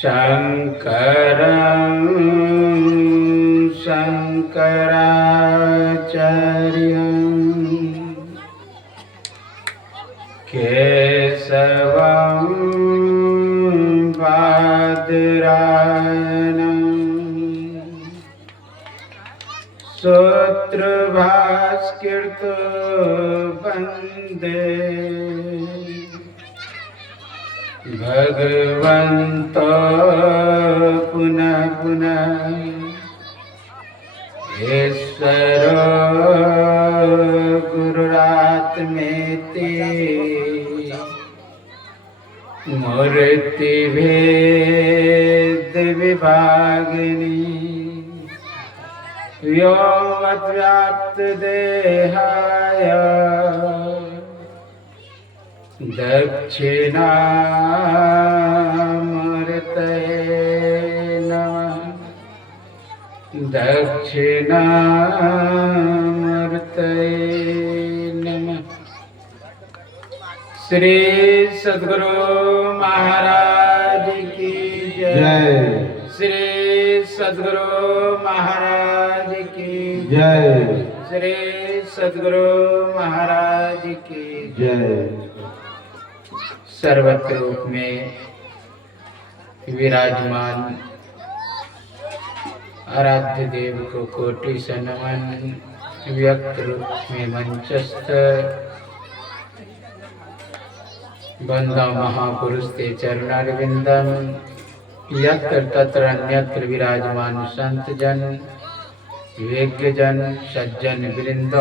शंकरं शंकराचार्यं केशवं बादरायणं सूत्रभास्कृतो वन्दे भगवन्तो पुनः पुनः ईश्वरो गुरुरात्मेति मूर्तिभेद विभागिनी व्योमव्याप्तदेहाय दक्षिणामूर्तये नमः। दक्षिणामूर्तये नमः। श्री सद्गुरु महाराज की जय। श्री सद्गुरु महाराज की जय। श्री सद्गुरु महाराज की जय। सर्वत्र रूप में विराजमान आराध्य देव को कोटि से नमन। व्यक्त रूप में मंचस्थ बंदा महापुरुष ते चरणारविंदम। यत्र तत्र अन्यत्र विराजमान संत जन विवेक जन सज्जन वृंद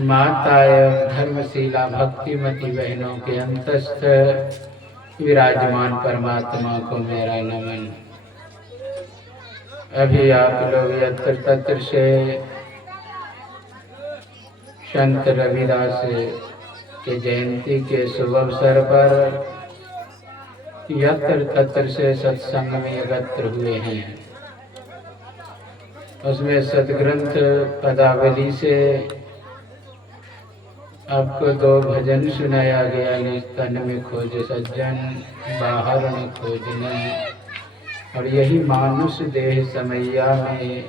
माताय धर्मशीला भक्तिमती बहनों के अंतस्थ विराजमान परमात्मा को मेरा नमन। अभी आप लोग यत्र तत्र से संत रविदास के जयंती के शुभ अवसर पर यत्र तत्र से सत्संग में एकत्र हुए हैं। उसमें सदग्रंथ पदावली से आपको दो भजन सुनाया गया। निज तन में खोज सज्जन बाहर न खोजनन। और यही मानुष देह समैया में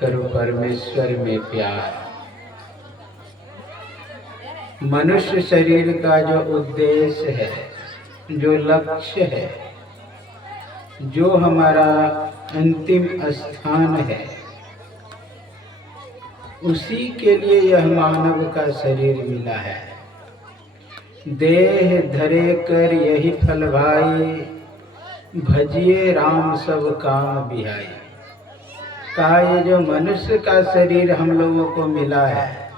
करो परमेश्वर में प्यार। मनुष्य शरीर का जो उद्देश्य है, जो लक्ष्य है, जो हमारा अंतिम स्थान है, उसी के लिए यह मानव का शरीर मिला है। देह धरे कर यही फल भाई, भजिए राम सब काम बिहाई। कहा ये जो मनुष्य का शरीर हम लोगों को मिला है,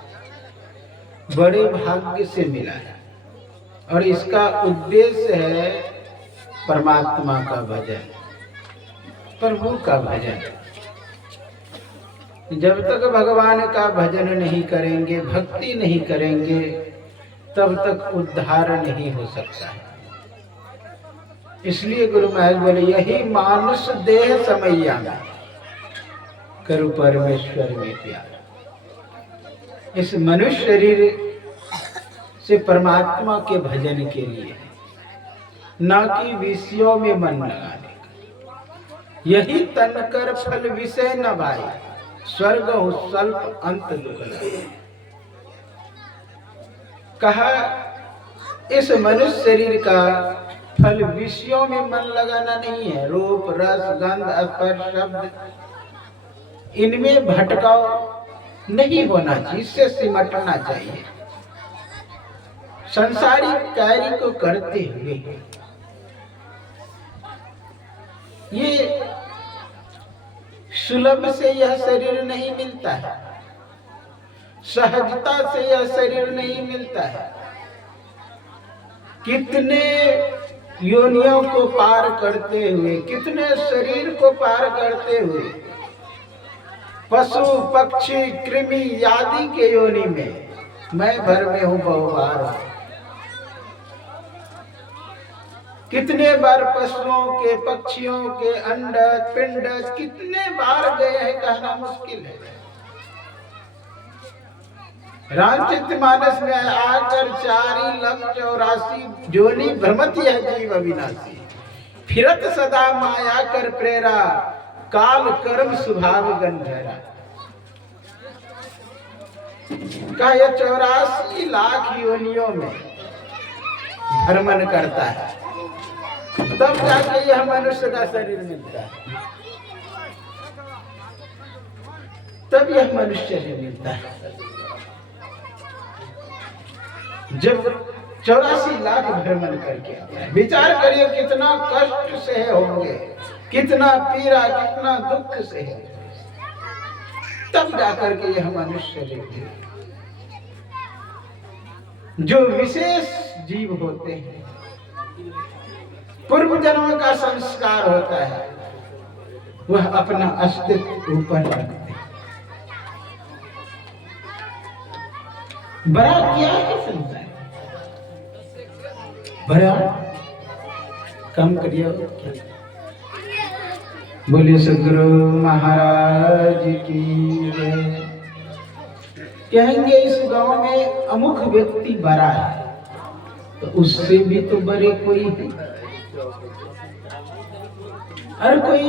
बड़े भाग्य से मिला है। और इसका उद्देश्य है परमात्मा का भजन, प्रभु का भजन। जब तक भगवान का भजन नहीं करेंगे, भक्ति नहीं करेंगे, तब तक उद्धार नहीं हो सकता है। इसलिए गुरु महाराज बोले यही मानुष देह समैया में करो परमेश्वर में प्यार। इस मनुष्य शरीर से परमात्मा के भजन के लिए, ना कि विषयों में मन लगाने का। यही तन कर फल विषय न भाई, स्वर्ग हो स्वल्प अंत दुख। कहा इस मनुष्य शरीर का फल विषयों में मन लगाना नहीं है। रूप रस गंध स्पर्श शब्द इनमें भटकाव नहीं होना चाहिए, इससे सिमटना चाहिए। संसारिक कार्य को करते हुए ये सुलभ से यह शरीर नहीं मिलता है, सहजता से यह शरीर नहीं मिलता है। कितने योनियों को पार करते हुए, कितने शरीर को पार करते हुए, पशु पक्षी कृमि आदि के योनि में मैं भर में हूँ बहुबार। कितने बार पशुओं के, पक्षियों के अंडज पिंडज कितने बार गए हैं कहना मुश्किल है। रामचरितमानस में आकर 4,84,00,000 जोनि भ्रमति है जीव अविनाशी, फिरत सदा माया कर प्रेरा, काल कर्म स्वभाव गंधेरा। का यह 84,00,000 योनियों में भ्रमण करता है, तब जाके यह मनुष्य का शरीर मिलता है, तब यह मनुष्य शरीर मिलता है। जब 84,00,000 भ्रमण करके आता है, विचार करिए कितना कष्ट से होंगे, कितना पीड़ा, कितना दुख से है, तब जाकर के यह मनुष्य शरीर। जो विशेष जीव होते हैं, पूर्व जन्म का संस्कार होता है, वह अपना अस्तित्व ऊपर रखते हैं। बड़ा क्या है संसार, बड़ा कम करिए। बोलिए सदगुरु महाराज की जय। कहेंगे इस गांव में अमुक व्यक्ति बड़ा है, तो उससे भी तो बड़े कोई है। अरे कोई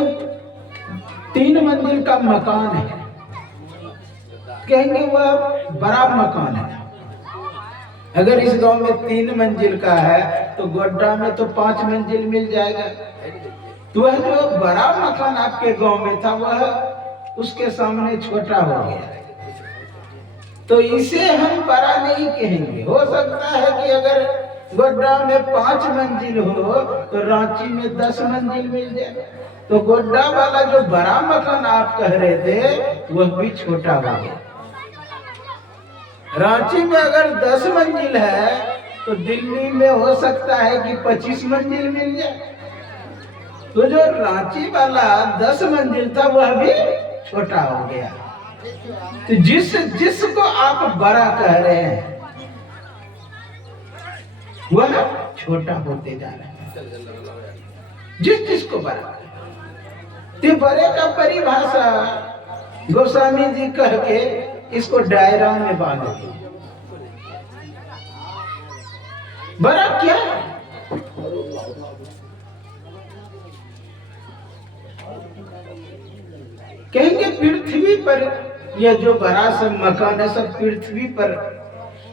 3 मंजिल का मकान है, कहेंगे वह बड़ा मकान है। अगर इस गांव में 3 मंजिल का है तो गोड्डा में तो 5 मंजिल मिल जाएगा। तो वह जो बड़ा मकान आपके गांव में था, वह उसके सामने छोटा हो गया। तो इसे हम बड़ा नहीं कहेंगे। हो सकता है कि अगर गोड्डा में 5 मंजिल हो तो रांची में 10 मंजिल मिल जाए। तो गोड्डा वाला जो बड़ा मकान आप कह रहे थे, वह भी छोटा हो गया। रांची में अगर 10 मंजिल है तो दिल्ली में हो सकता है कि 25 मंजिल मिल जाए। तो जो रांची वाला 10 मंजिल था, वह भी छोटा हो गया। तो जिसको आप बड़ा कह रहे हैं, वह छोटा होते जा रहा है। जिसको बड़ा, तो बड़े का परिभाषा गोस्वामी जी कह के इसको दायरा में बांध दिया। बड़ा क्या है? कहेंगे पृथ्वी पर यह जो बड़ा सा मकान है, सब पृथ्वी पर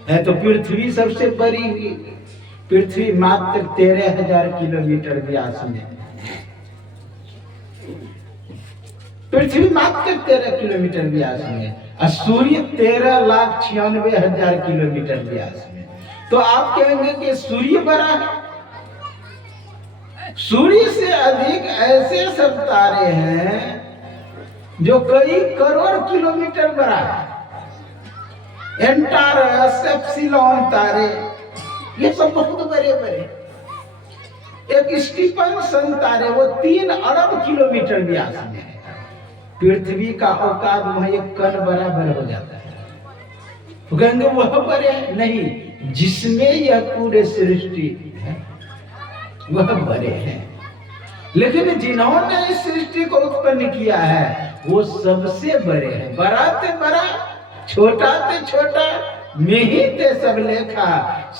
है। तो पृथ्वी सबसे बड़ी हुई। पृथ्वी मात्र 13,000 किलोमीटर व्यास में, पृथ्वी मात्र 13 किलोमीटर व्यास में, और सूर्य 13,96,000 किलोमीटर व्यास में। तो आप कहेंगे कि सूर्य बड़ा है। सूर्य से अधिक ऐसे सब तारे हैं जो कई करोड़ किलोमीटर बड़ा है। एंटारस, एप्सिलॉन तारे, ये सब बहुत बड़े बड़े। एक स्टीफनसन तारे, वो 3 अरब किलोमीटर व्यास में है। पृथ्वी का औकात वहां एक कण बराबर हो जाता है। तो कहेंगे वह बड़े नहीं, जिसमें यह पूरे सृष्टि है वह बड़े हैं। लेकिन जिन्होंने इस सृष्टि को उत्पन्न किया है, वो सबसे बड़े हैं। बड़ा ते बड़ा, छोटा ते छोटा, में ही ते सब लेखा,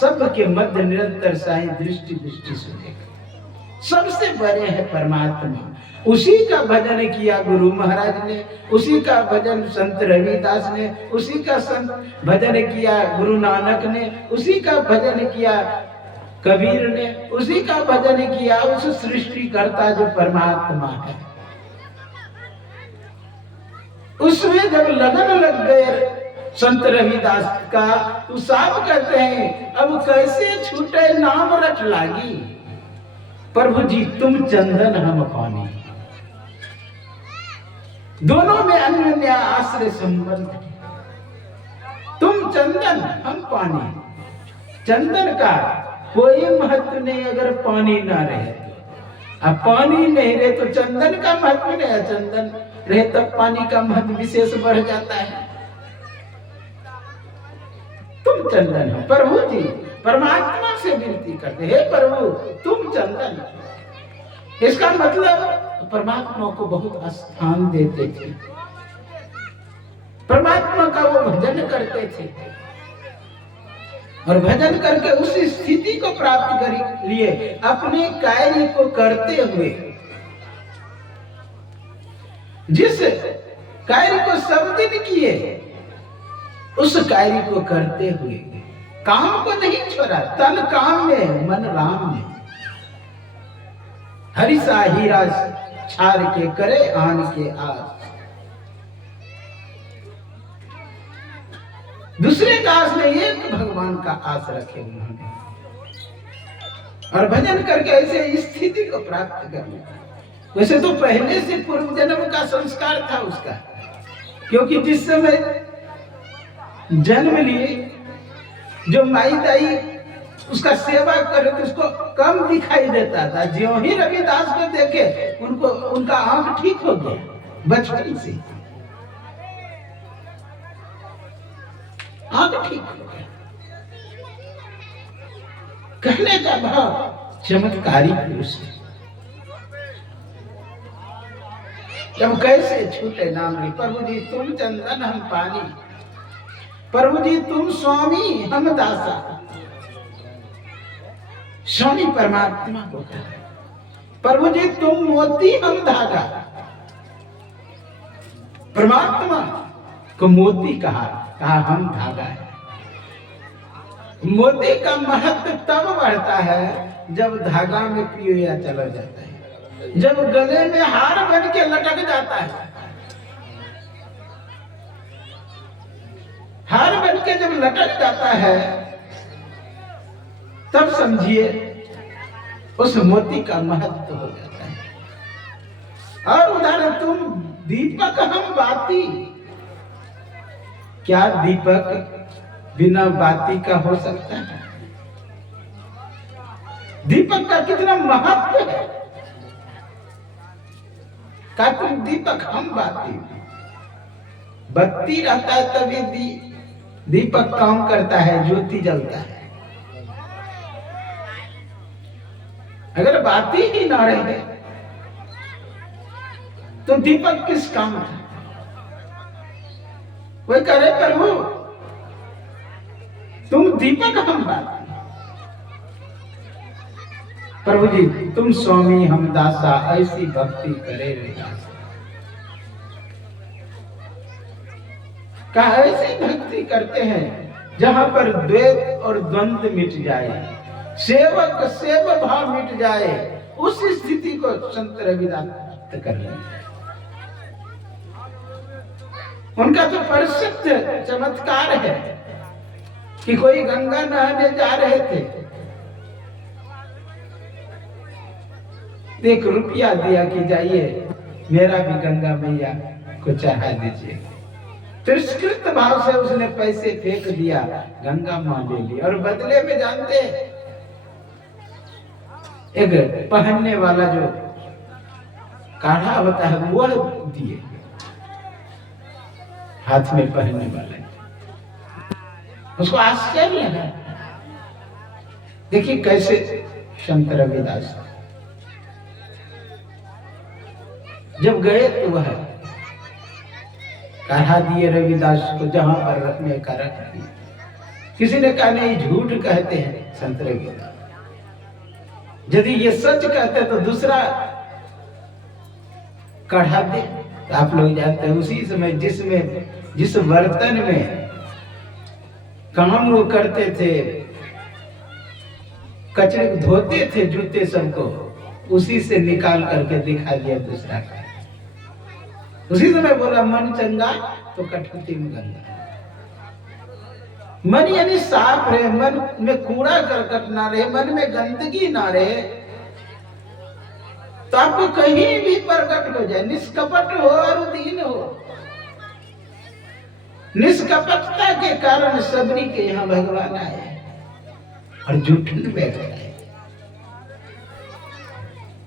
सबके मध्य निरंतर साई दृष्टि दृष्टि से देखा। सबसे बड़े हैं परमात्मा। उसी का भजन किया गुरु महाराज ने, उसी का भजन संत रविदास ने, उसी का भजन किया गुरु नानक ने, उसी का भजन किया कबीर ने, उसी का भजन किया उस सृष्टिकर्ता जो परमात्मा है। उसमें जब लगन लग गए संत रविदास का, तो साहब कहते हैं अब कैसे छूटे नाम रट लागी, प्रभु जी तुम चंदन हम पानी। दोनों में अन्योन्य आश्रय संबंध। तुम चंदन हम पानी। चंदन का कोई महत्व नहीं अगर पानी ना रहे तो। अब पानी नहीं रहे तो चंदन का महत्व नहीं है। चंदन रहे तब पानी का महत्व विशेष बढ़ जाता है। तुम चंदन हो प्रभु जी, परमात्मा से विनती करते, हे प्रभु तुम चंदन। इसका मतलब परमात्मा को बहुत स्थान देते थे, परमात्मा का वो भजन करते थे और भजन करके उस स्थिति को प्राप्त कर लिए अपने कार्य को करते हुए। जिस कार्य को सब दिन किए उस कार्य को करते हुए, काम को नहीं छोड़ा, तन काम में मन राम में। हरि सा हीरा छार के करे आन के आस, दूसरे का आस नहीं, एक भगवान का आस रखे उन्होंने और भजन करके ऐसे स्थिति को प्राप्त कर लिया। वैसे तो पहले से पूर्व जन्म का संस्कार था उसका, क्योंकि जिस समय जन्म लिए जो माई दाई उसका सेवा करे तो उसको कम दिखाई देता था। ज्यों ही रविदास को देखे उनको उनका आंख ठीक हो गया, बचपन से आंख ठीक हो गया। कहने का भाव चमत्कारी पुरुष है। जब कैसे छूटे नाम ली, प्रभु जी तुम चंदन हम पानी, प्रभु जी तुम स्वामी हम दासा। स्वामी परमात्मा को कहा, प्रभु जी तुम मोती हम धागा। परमात्मा को मोती कहा हम धागा है। मोती का महत्व तब बढ़ता है जब धागा में पियोया चला जाता है, जब गले में हार बन के लटक जाता है। हार बन के जब लटक जाता है तब समझिए उस मोती का महत्व हो जाता है। और उदाहरण तुम दीपक हम बाती, क्या दीपक बिना बाती का हो सकता है? दीपक का कितना महत्व है। क्या तुम दीपक हम बाती, बत्ती रहता है तभी दीपक काम करता है, ज्योति जलता है। अगर बाती ही ना रहे तो दीपक किस काम का? वही करे प्रभु तुम दीपक हम बाती, प्रभु जी तुम स्वामी हम दासा, ऐसी भक्ति करे रे दासा। कहा ऐसी भक्ति करते हैं जहां पर द्वैत और द्वंद्व मिट जाए, सेवक सेव भाव मिट जाए, उस स्थिति को संत रविदास प्राप्त कर लेते। उनका तो प्रसिद्ध चमत्कार है कि कोई गंगा नहाने जा रहे थे, एक रुपया दिया कि जाइए मेरा भी गंगा मैया को चढ़ा दीजिए। तिरस्कृत भाव से उसने पैसे फेंक दिया, गंगा मां ले ली और बदले में जानते एक पहनने वाला जो काढ़ा होता है वो दिए, हाथ में पहनने वाला। उसको आश्चर्य लगा। देखिए कैसे संत रविदास जब गए तो वह काढ़ा दिए रविदास को, जहां पर रखने का रख दिया। किसी ने कहा नहीं झूठ कहते हैं संत रविदास, यदि ये सच कहते तो दूसरा काढ़ा दे। तो आप लोग जानते हैं उसी समय जिस बर्तन में काम वो करते थे, कचरे धोते थे जूते सबको, उसी से निकाल करके दिखा दिया दूसरा का। उसी समय बोला मन चंगा तो कठपुतली में गंगा। मन यानी साफ रहे, मन में कूड़ा करकट ना रहे, मन में गंदगी ना रहे, तो आपको कहीं भी प्रकट हो जाए, निष्कपट हो और दीन हो। निष्कपटता के कारण सबरी के यहाँ भगवान आए और जूठन बैठ गए।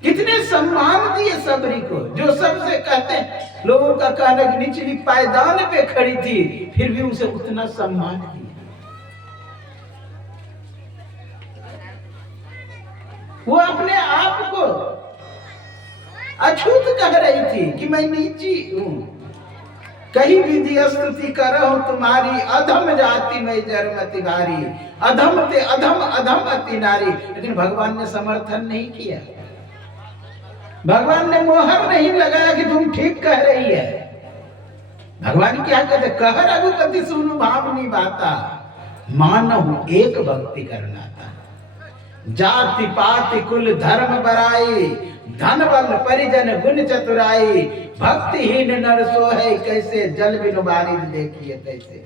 कितने सम्मान दिए सबरी को, जो सबसे कहते हैं, लोगों का कहना कि निचली पायदान पे खड़ी थी फिर भी उसे उतना सम्मान दिया। वो अपने आप को अछूत कह रही थी कि मैं नीची हूं। कहीं विधि स्तुति करो तुम्हारी, अधम जाति में जरमति भारी, अधम ते अधम अधम अति नारी। लेकिन भगवान ने समर्थन नहीं किया, भगवान ने मोहर नहीं लगाया कि तुम ठीक कह रही है। भगवान क्या कहते, कह रघुपति सुनु भावनी बाता, मानव एक भक्ति करना था। जाति पाति कुल धर्म बराई, धन बल परिजन गुण चतुराई, भक्तिहीन नर सो है कैसे, जल बिनु बारिश देखिए तैसे।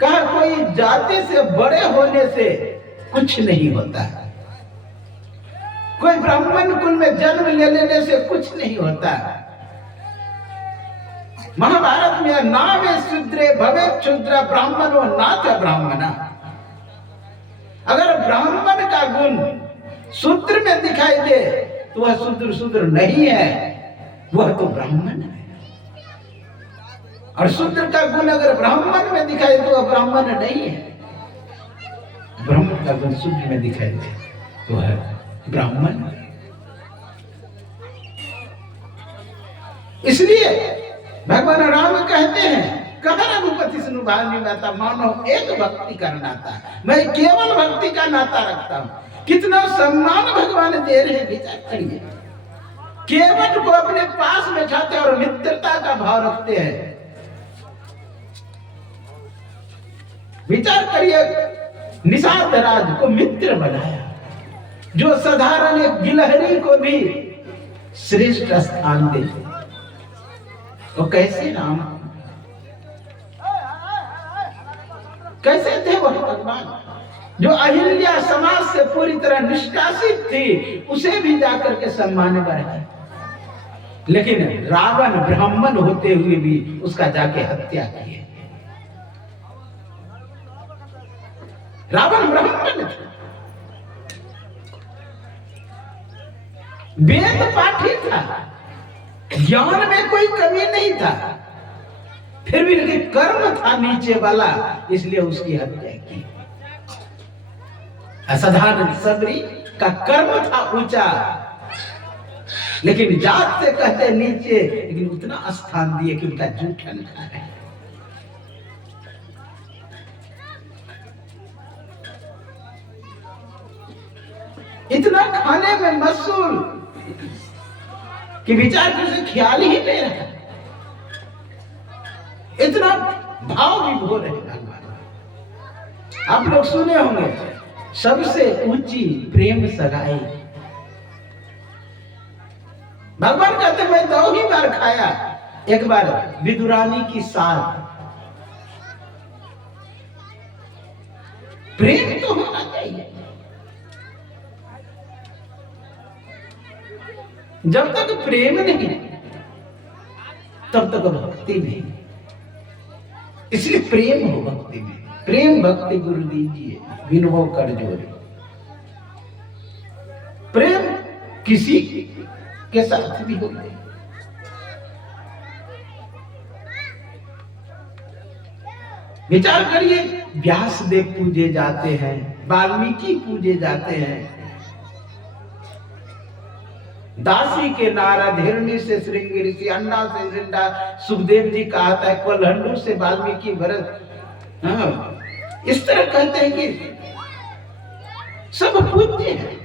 कहा कोई जाति से बड़े होने से कुछ नहीं होता, कोई ब्राह्मण कुल में जन्म ले लेने से कुछ नहीं होता। महाभारत में नावे शूद्रे भवे क्षुद्र ब्राह्मणो नाथ ब्राह्मणा। अगर ब्राह्मण का गुण शूद्र में दिखाई दे तो वह शूद्र नहीं है, वह तो ब्राह्मण है। और शूद्र का गुण अगर ब्राह्मण में दिखाई दे तो वह ब्राह्मण नहीं है। ब्राह्मण का गुण शूद्र में दिखाई दे तो वह ब्राह्मण है। इसलिए भगवान राम कहते हैं, कह रघुपति सुनु भावनी बाता, मानो एक भक्ति का नाता, मैं केवल भक्ति का नाता रखता हूं। कितना सम्मान भगवान दे रहे, विचार करिए। केवट को अपने पास बैठाते और मित्रता का भाव रखते हैं। विचार करिए, निषाद राज को मित्र बनाया, जो साधारण गिलहरी को भी श्रेष्ठ स्थान दे। तो कैसे राम, कैसे थे वह भगवान, जो अहिल्या समाज से पूरी तरह निष्कासित थी, उसे भी जाकर के सम्मान बढ़ाया। लेकिन रावण ब्राह्मण होते हुए भी उसका जाके हत्या की है। रावण ब्राह्मण था, वेद पाठी था, ज्ञान में कोई कमी नहीं था, फिर भी लेकिन कर्म था नीचे वाला, इसलिए उसकी हत्या की। असाधारण सबरी का कर्म था ऊंचा, लेकिन जात से कहते नीचे, लेकिन उतना स्थान दिए कि उनका जूठन खा रहे। इतना खाने में मशहूर कि विचार करके ख्याल ही नहीं रहा, इतना भाव विभोर है भगवान। आप लोग सुने होंगे, सबसे ऊंची प्रेम सगाई। भगवान कहते मैं 2 ही बार खाया, एक बार विदुरानी की साथ। प्रेम तो होना चाहिए। जब तक प्रेम नहीं तब तक भक्ति नहीं। इसलिए प्रेम हो भक्ति में, प्रेम भक्ति गुरु दीजिए विनवो कर जोरे। प्रेम किसी के साथ भी हो। विचार करिए, व्यासदेव पूजे जाते हैं, वाल्मीकि पूजे जाते हैं, दासी के नारद, हिरणी से श्रृंगी ऋषि, अन्ना से वृंदा, सुखदेव जी कहा था, कोल्हंडू से वाल्मीकि भरत। इस तरह कहते हैं कि सब पूज्य हैं।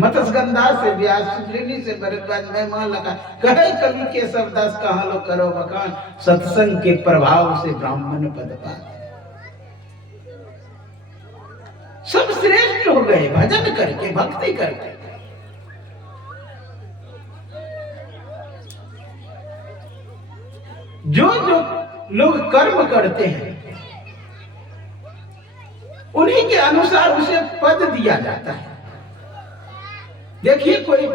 मत्स्यगंधा से व्यास, सुखऋषि से भरद्वाज, मेहमान लगा कहे कवि के शब्दास कहाँ लो करो बखान, सत्संग के प्रभाव से ब्राह्मण पद पाते। सब श्रेष्ठ हो गए भजन करके, भक्ति करके। जो जो लोग कर्म करते हैं उन्हीं के अनुसार उसे पद दिया जाता है। देखिए, कोई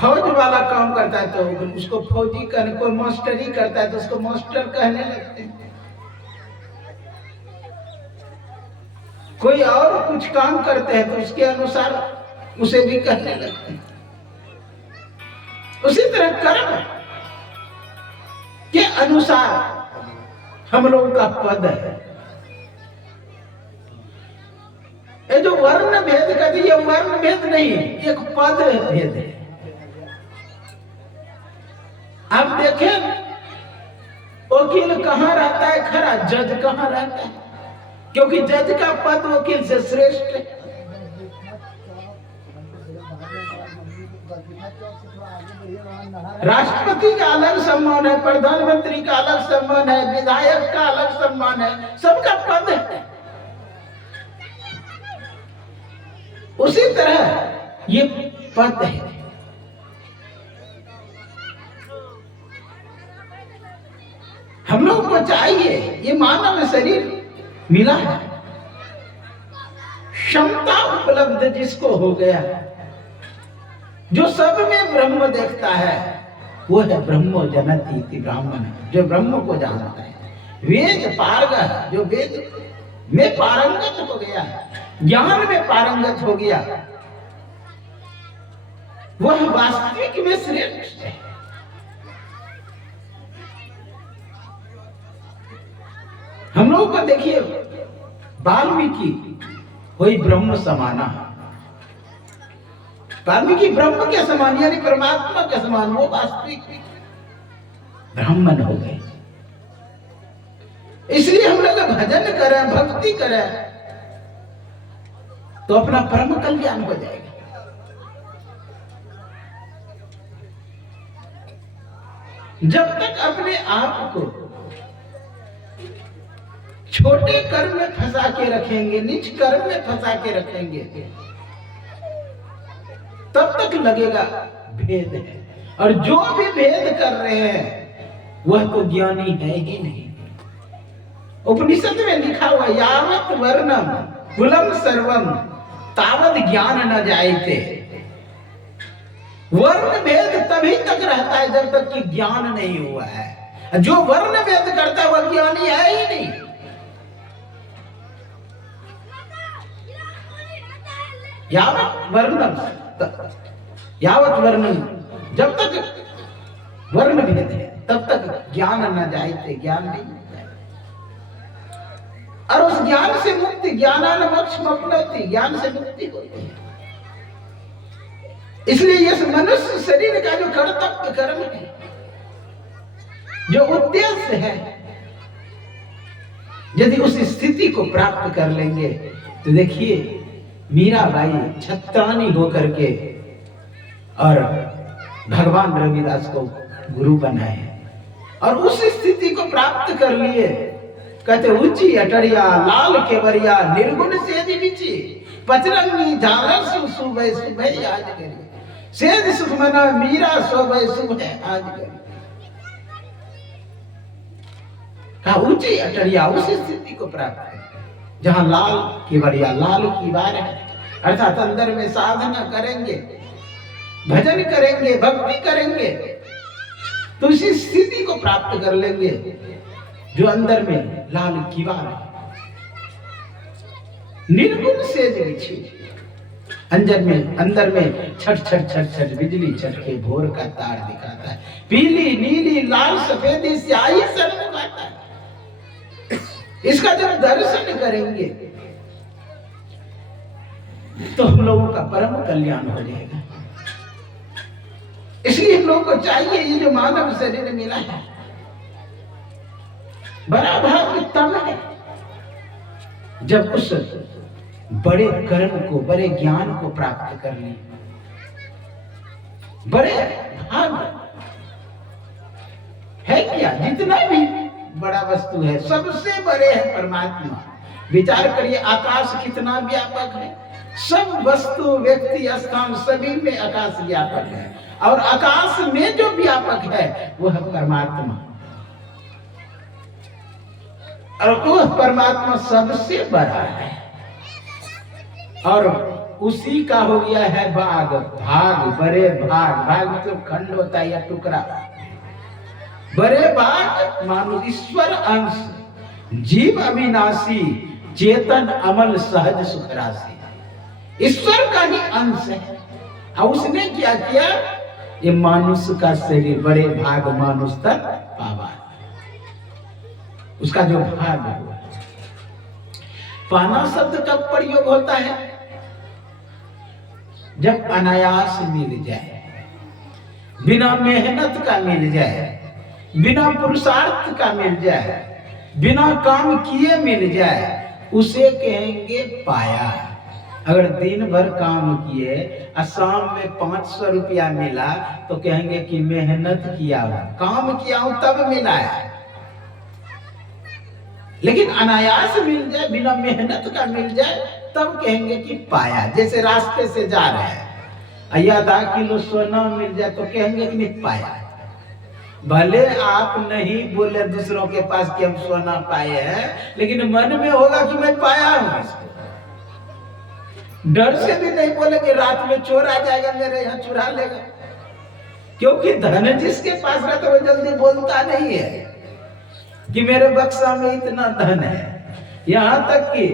फौज वाला काम करता है तो उसको फौजी कहने, कोई मास्टरी करता है तो उसको मास्टर कहने लगते हैं। कोई और कुछ काम करते हैं तो उसके अनुसार उसे भी कहने लगते हैं। उसी तरह कर्म के अनुसार हम लोगों का पद है। ये जो वर्ण भेद कहते ये वर्ण भेद नहीं, एक पद भेद है। आप देखें वकील कहाँ रहता है खड़ा, जज कहाँ रहता है, क्योंकि जज का पद वकील से श्रेष्ठ है। राष्ट्रपति का अलग सम्मान है, प्रधानमंत्री का अलग सम्मान है, विधायक का अलग सम्मान है, सबका पद है। उसी तरह ये पद है। हम लोग को चाहिए, ये मानव शरीर मिला है, क्षमता उपलब्ध जिसको हो गया, जो सब में ब्रह्म देखता है, वो है ब्रह्मो जनति इति ब्राह्मण, जो ब्रह्म को जानता है। वेद पारंगत, जो वेद में पारंगत हो गया, ज्ञान में पारंगत हो गया, वह वास्तविक में श्रेष्ठ है। हम लोग को देखिए, वाल्मीकि वही ब्रह्म समाना, वाल्मीकि ब्रह्म के समान यानी परमात्मा के समान, वो वास्तविक ब्राह्मण हो गए। इसलिए हम लोग भजन करें, भक्ति करें, तो अपना परम कल्याण हो जाएगा। जब तक अपने आप को छोटे कर्म में फंसा के रखेंगे, नीच कर्म में फंसा के रखेंगे, तब तक लगेगा भेद है। और जो भी भेद कर रहे हैं वह तो ज्ञानी है ही नहीं। उपनिषद में लिखा हुआ, यावत वर्णम कुलम सर्वम तावत ज्ञान न जायते। वर्ण भेद तभी तक रहता है जब तक कि ज्ञान नहीं हुआ है। जो वर्ण भेद करता है वह ज्ञानी है ही नहीं। यावत वर्णम, यावत वर्णम, जब तक वर्ण भेद है तब तक ज्ञान न जायते, ज्ञान नहीं होता है। और उस ज्ञान से मुक्ति, ज्ञानान मोक्षमप्नोति, ज्ञान से मुक्ति होती है। इसलिए इस मनुष्य शरीर का जो कर्तव्य कर्म है, जो उद्देश्य है, यदि उस स्थिति को प्राप्त कर लेंगे तो देखिए मीराबाई छत्रानी होकर के और भगवान रविदास को गुरु बनाए और उस स्थिति को प्राप्त कर लिए। कहते ऊंची अटरिया लाल केवरिया निर्गुण सेज बिची, पचरंगी झालर सुबह सुबह आज करी, सेज सुख मना मीरा सुबह सुबह आज करी। कहा ऊंची अटरिया, उस स्थिति को प्राप्त कर जहां लाल केवरिया, लाल की बार है, अर्थात अंदर में साधना करेंगे, भजन करेंगे, भक्ति करेंगे, तो इसी स्थिति को प्राप्त कर लेंगे जो अंदर में लाल कीवार है। निर्गुण सेज बिछी, अंदर में छट छट छट छट बिजली चटके भोर का तार दिखाता है, पीली नीली लाल सफेदी स्याही सन्मुख आता है। इसका जब दर्शन करेंगे तो हम लोगों का परम कल्याण हो जाएगा। इसलिए हम लोगों को चाहिए, ये जो मानव शरीर मिला है बड़ा भाग्य तब है जब उस बड़े कर्म को, बड़े ज्ञान को प्राप्त कर ले। बड़े भाग्य है क्या, जितना भी बड़ा वस्तु है सबसे बड़े है परमात्मा। विचार करिए, आकाश कितना व्यापक है, सब वस्तु व्यक्ति स्थान सभी में आकाश व्यापक है, और आकाश में जो व्यापक है वह परमात्मा, और वह परमात्मा सबसे बड़ा है। और उसी का हो गया है भाग, भाग बड़े भाग, भाग मतलब खंड होता है या टुकड़ा। बड़े भाग मानो ईश्वर अंश, जीव अविनाशी, चेतन अमल सहज सुख राशि। ईश्वर का ही अंश है और उसने क्या किया, ये मानुष का शरीर बड़े भाग मानुष तक पावा, उसका जो भाग हुआ पाना शब्द कब प्रयोग होता है? जब अनायास मिल जाए, बिना मेहनत का मिल जाए, बिना पुरुषार्थ का मिल जाए, बिना काम किए मिल जाए, उसे कहेंगे पाया। अगर दिन भर काम किए और शाम में 500 रुपया मिला तो कहेंगे कि मेहनत किया हूं, काम किया हूं तब मिला है। लेकिन अनायास मिल जाए, बिना मेहनत का मिल जाए, तब कहेंगे कि पाया। जैसे रास्ते से जा रहे हैं या आधा किलो सोना मिल जाए तो कहेंगे कि नहीं पाया। भले आप नहीं बोले दूसरों के पास कि हम सोना पाए हैं, लेकिन मन में होगा कि मैं पाया हूं इसको। डर से भी नहीं बोले कि रात में चोर आ जाएगा मेरे यहाँ चुरा लेगा, क्योंकि धन जिसके पास रहता है वो जल्दी बोलता नहीं है कि मेरे बक्सा में इतना धन है। यहाँ तक कि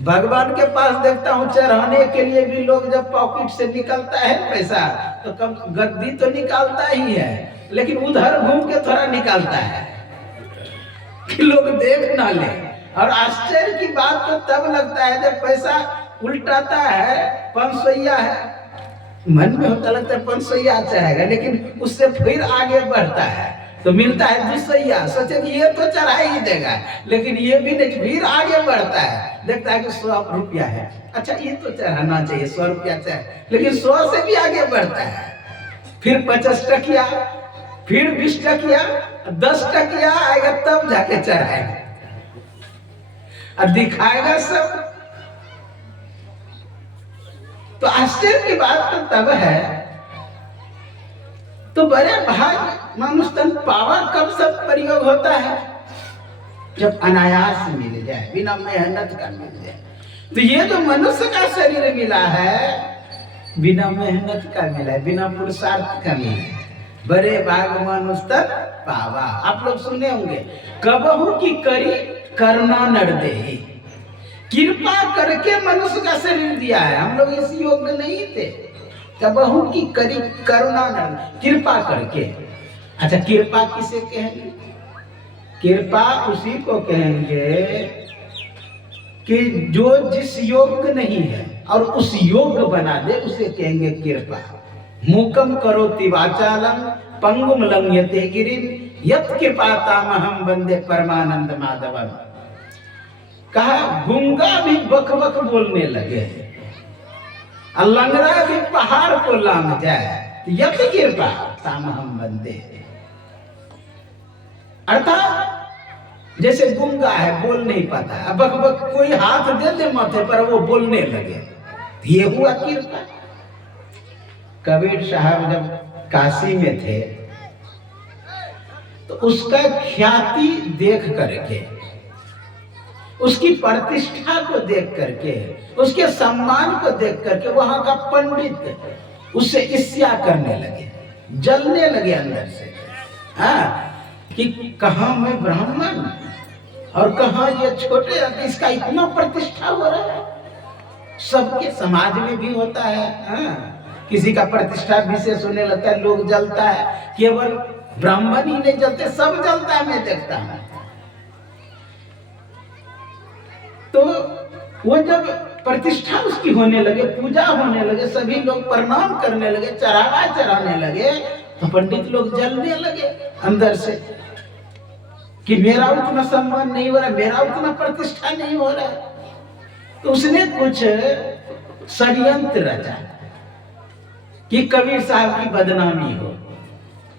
भगवान के पास देखता हूँ चढ़ाने के लिए भी लोग जब पॉकेट से निकलता है पैसा तो कम गद्दी तो निकालता ही है, लेकिन उधर घूम के थोड़ा निकालता है कि लोग देख ना ले। और आश्चर्य की बात तो तब लगता है जब पैसा उल्टाता है, 500 है, मन में होता लगता है 500 चाहेगा, लेकिन उससे फिर आगे बढ़ता है तो मिलता है 200। सोचे कि ये तो चढ़ा ही देगा, लेकिन ये भी नहीं, फिर आगे बढ़ता है, देखता है कि 100 रुपया है, अच्छा ये तो चढ़ाना चाहिए, 100 रुपया चाहिए, लेकिन 100 से भी आगे बढ़ता है। फिर 50 टकिया, फिर 20 टकिया, 10 टकिया आएगा तब जाके चढ़ाएगा और दिखाएगा सब। तो आश्चर्य की बात तो तब है, तो बड़े भाग मनुष्य पावा कब सब प्रयोग होता है? जब अनायास मिल जाए, बिना मेहनत का मिल जाए। तो ये जो मनुष्य का शरीर मिला है बिना मेहनत का मिला है, बिना पुरुषार्थ का मिला है। बड़े भाग मनुष्य पावा। आप लोग सुने होंगे, कबहू की करी करुणा नर देहि, कृपा करके मनुष्य का शरीर दिया है। हम लोग इस योग्य नहीं थे, कबहू की करी करुणा नर, कृपा करके। अच्छा, कृपा किसे कहेंगे? कृपा उसी को कहेंगे कि जो जिस योग्य नहीं है और उस योग्य बना दे, उसे कहेंगे कृपा। मूकम करोति वाचालम पंगुम लंघयते गिरिम यत् कृपातामहं वंदे परमानंद माधवम। कहा गूंगा भी बक बक बोलने लगे और लंगड़ा भी पहाड़ को लांग जाए तो यत् कृपातामहं वंदे। अर्थात जैसे गूंगा है, बोल नहीं पाता है, बक बक कोई हाथ दे दे माथे पर वो बोलने लगे, ये हुआ कृपा। कबीर साहब जब काशी में थे तो उसका ख्याति देख करके, उसकी प्रतिष्ठा को देख करके, उसके सम्मान को देख करके वहां का पंडित उससे ईर्ष्या करने लगे, जलने लगे अंदर से। हाँ, कि कहाँ मैं ब्राह्मण और कहाँ ये छोटे, इसका इतना प्रतिष्ठा हो रहा है। सबके समाज में भी होता है। हाँ, किसी का प्रतिष्ठा विशेष होने लगता है, लोग जलता है। केवल ब्राह्मण ही नहीं जलते, सब जलता है, मैं देखता हूं। तो वो जब प्रतिष्ठा उसकी होने लगे, पूजा होने लगे, सभी लोग प्रणाम करने लगे, चढ़ावा चढ़ाने लगे, तो पंडित लोग जलने लगे अंदर से कि मेरा उतना सम्मान नहीं हो रहा, मेरा उतना प्रतिष्ठा नहीं हो रहा। तो उसने कुछ षड्यंत्र रचा कि कबीर साहब की बदनामी हो,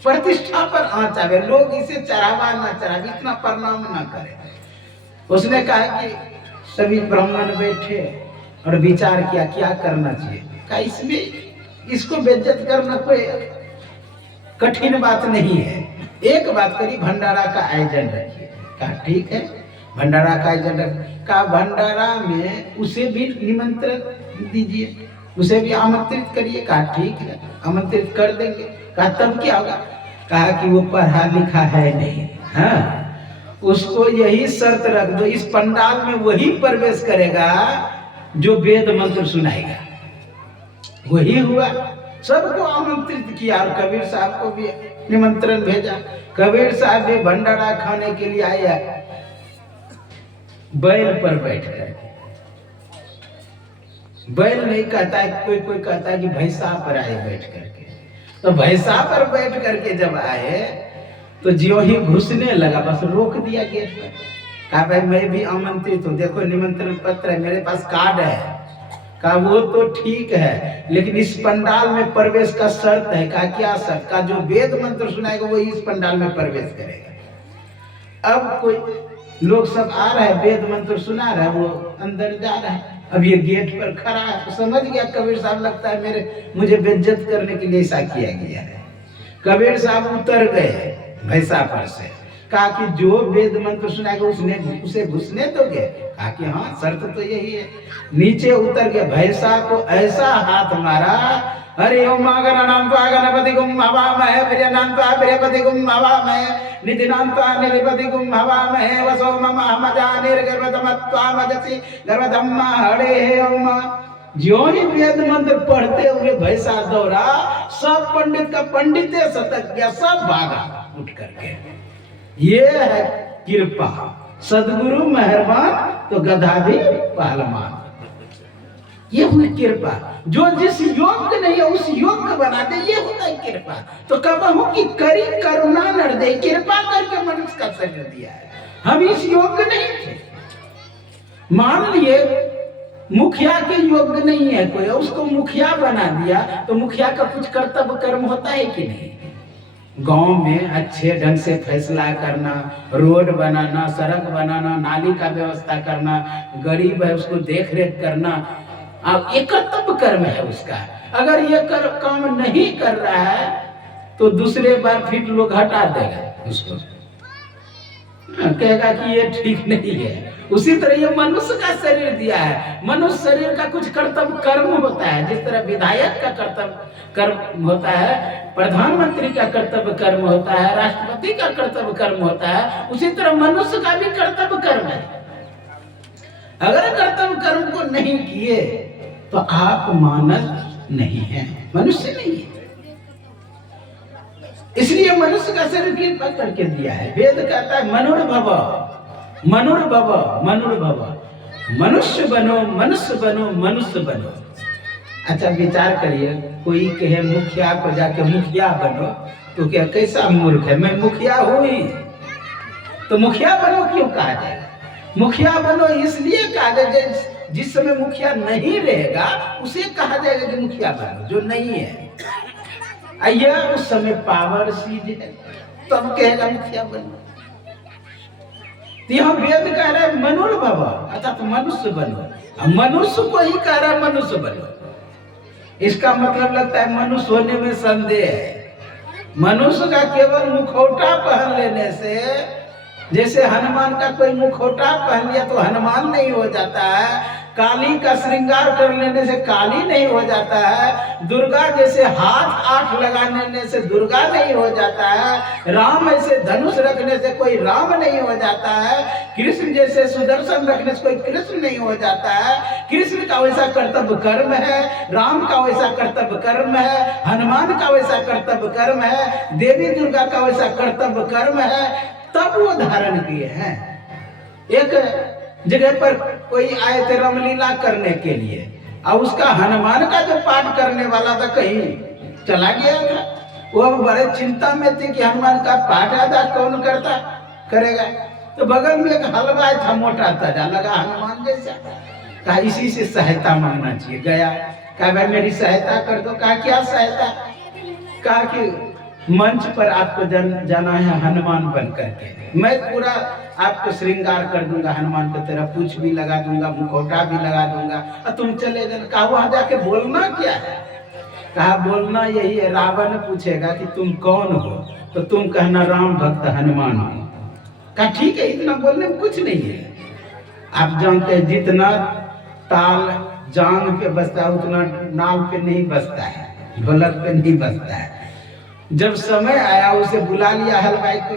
प्रतिष्ठा पर आंच आवे, लोग इसे चढ़ावा ना चढ़ावे, इतना प्रणाम ना करें। उसने कहा कि सभी ब्राह्मण बैठे और विचार किया क्या करना चाहिए। कहा इसमें इसको बेइज्जत करना कोई कठिन बात नहीं है, एक बात करी, भंडारा का आयोजन रखिए। कहा ठीक है, भंडारा का आयोजन रख। कहा भंडारा में उसे भी निमंत्रण दीजिए, उसे भी आमंत्रित करिए। कहा ठीक है, आमंत्रित कर देंगे। कहा तब क्या होगा? कहा कि वो पढ़ा लिखा है नहीं। हाँ, उसको यही शर्त रख दो, इस पंडाल में वही प्रवेश करेगा जो वेद मंत्र सुनाएगा। वही हुआ, सबको आमंत्रित किया और कबीर साहब को भी निमंत्रण भेजा। कबीर साहब भी भंडारा खाने के लिए आए। बैल पर बैठ कर, बैल नहीं कहता है, कोई कोई कहता है कि भैंसा पर आए बैठ करके। तो भैंसा पर बैठ करके जब आए तो ज्यों ही घुसने लगा, बस रोक दिया गेट पर। कहा भाई मैं भी आमंत्रित हूँ, देखो निमंत्रण पत्र है, मेरे पास कार्ड है। कहा वो तो ठीक है, लेकिन इस पंडाल में प्रवेश का शर्त है। कहा क्या शर्त? का जो वेद मंत्र सुनाएगा वो इस पंडाल में प्रवेश करेगा। अब कोई लोग सब आ रहा है, वेद मंत्र सुना रहा है, वो अंदर जा रहा है। अब ये गेट पर खड़ा है, तो समझ गया कबीर साहब लगता है मुझे बेइज्जत करने के लिए ऐसा किया गया है। कबीर साहब उतर गए भैंसा पर से। कहा कि जो वेद मंत्र सुनाएगा उसे घुसने दोगे? कहा कि हाँ, शर्त तो यही है। नीचे उतर गया, भैंसा को ऐसा हाथ मारा, हरि ओम गणनान्त्वा गणपतिगुम हवामहे प्रियनान्त्वा प्रियपतिगुम हवामहे निधिनान्त्वा निधिपतिगुम हवामहे वसो मम अहमजानिर्गर्भतमत्वा मजसि गर्भधम्मा हरे ओम। ज्यों ही वेद मंत्र पढ़ते हुए भैंसा दौड़ा, सब पंडित का पंडित सतक गया, सब भागा उठ करके। ये है कृपा, सदगुरु मेहरबान तो गधा भी पहलवान। ये हुई कृपा, जो जिस योग्य नहीं है उस योग्य बना दे, ये होता है कृपा। तो कहूं कि करी करुणा नर दे, कृपा करके मनुष्य का शरीर दिया है। हम इस योग्य नहीं थे। मान लिए मुखिया के योग्य नहीं है कोई, उसको मुखिया बना दिया, तो मुखिया का कुछ कर्तव्य कर्म होता है कि नहीं? गांव में अच्छे ढंग से फैसला करना, रोड बनाना, सड़क बनाना, नाली का व्यवस्था करना, गरीब है उसको देख रेख करना, अब ये कर्तव्य कर्म है उसका। अगर ये काम नहीं कर रहा है तो दूसरे बार फिर लोग हटा देगा उसको, कहेगा कि ये ठीक नहीं है। उसी तरह ये मनुष्य का शरीर दिया है, मनुष्य शरीर का कुछ कर्तव्य कर्म होता है। जिस तरह विधायक का कर्तव्य कर्म होता है, प्रधानमंत्री का कर्तव्य कर्म होता है, राष्ट्रपति का कर्तव्य कर्म होता है, उसी तरह मनुष्य का भी कर्तव्य कर्म है। अगर कर्तव्य कर्म को नहीं किए तो आप मानव नहीं है, मनुष्य नहीं है। इसलिए मनुष्य का शरीर कृपा करके दिया है। वेद कहता है मनुर्भव मनुर्भव मनुर्भव, मनुष्य बनो मनुष्य बनो मनुष्य बनो। अच्छा विचार करिए, कोई कहे मुखिया को जाके मुखिया बनो, तो क्या कैसा मूर्ख है? मैं मुखिया हुई तो मुखिया बनो क्यों कहा जाएगा? मुखिया बनो इसलिए कहा जाएगा, जिस समय मुखिया नहीं रहेगा उसे कहा जाएगा कि मुखिया बनो, जो नहीं है। आइया उस समय पावर सीज है, तब कहेगा मुखिया बनो। तो यहाँ वेद कह रहा है मनुर्भव, अर्थात मनुष्य बनो। मनुष्य को ही कह रहा है मनुष्य बनो। इसका मतलब लगता है मनुष्य होने में संदेह है। मनुष्य का केवल मुखौटा पहन लेने से, जैसे हनुमान का कोई मुखौटा पहन लिया तो हनुमान नहीं हो जाता है, काली का श्रृंगार कर लेने से काली नहीं हो जाता है, दुर्गा जैसे हाथ 8 लगा लेने से दुर्गा नहीं हो जाता है, राम ऐसे धनुष रखने से कोई राम नहीं हो जाता है, कृष्ण जैसे सुदर्शन रखने से कोई कृष्ण नहीं हो जाता है। कृष्ण का वैसा कर्तव्य कर्म है, राम का वैसा कर्तव्य कर्म है, हनुमान का वैसा कर्तव्य कर्म है, देवी दुर्गा का वैसा कर्तव्य कर्म है, तब वो धारण किए हैं। एक जगह पर कोई आए थे रामलीला करने के लिए, और उसका हनुमान का जो पाठ करने वाला था कहीं चला गया था। वो बड़े चिंता में थे कि हनुमान का पाठ अदा कौन करेगा। तो बगल में एक हलवाई था, मोटा ताजा, लगा हनुमान जैसा। कहा इसी से सहायता मांगना चाहिए। गया, कहा भाई मेरी सहायता कर दो। कहा क्या सहायता? कहा कि मंच पर आपको जाना है हनुमान बन करके, मैं पूरा आपको श्रृंगार कर दूंगा, हनुमान को तेरा पूछ भी लगा दूंगा, मुखौटा भी लगा दूंगा, और तुम चले जाना। कहा वहां जाके बोलना क्या है? कहा बोलना यही है, रावण पूछेगा कि तुम कौन हो, तो तुम कहना राम भक्त हनुमान हो। कहा ठीक है, इतना बोलने में कुछ नहीं है। आप जानते हैं जितना ताल जांग पे बजता है उतना नाल पे नहीं बजता है, ढोलक पे नहीं बजता है। जब समय आया उसे बुला लिया, हलवाई को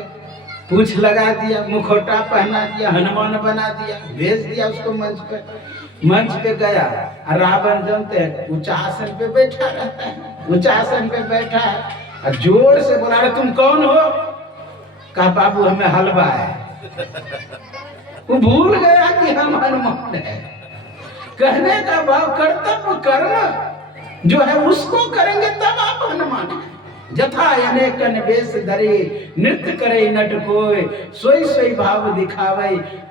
पूछ लगा दिया, मुखौटा पहना दिया, हनुमान बना दिया, भेज दिया उसको मंच पर। मंच पे गया, रावण जानते हैं ऊंचा आसन पे बैठा रहता है, ऊंचा आसन पे बैठा है और जोर से बोला, अरे तुम कौन हो? कहा बाबू हमें हलवा है। वो भूल गया कि हम हनुमान है। कहने का भाव कर्तव्य कर्म जो है उसको करेंगे तब आप हनुमान हैं। जथा अनेक वेश धरे नृत्य करे नट कोय, सोई सोई भाव दिखावे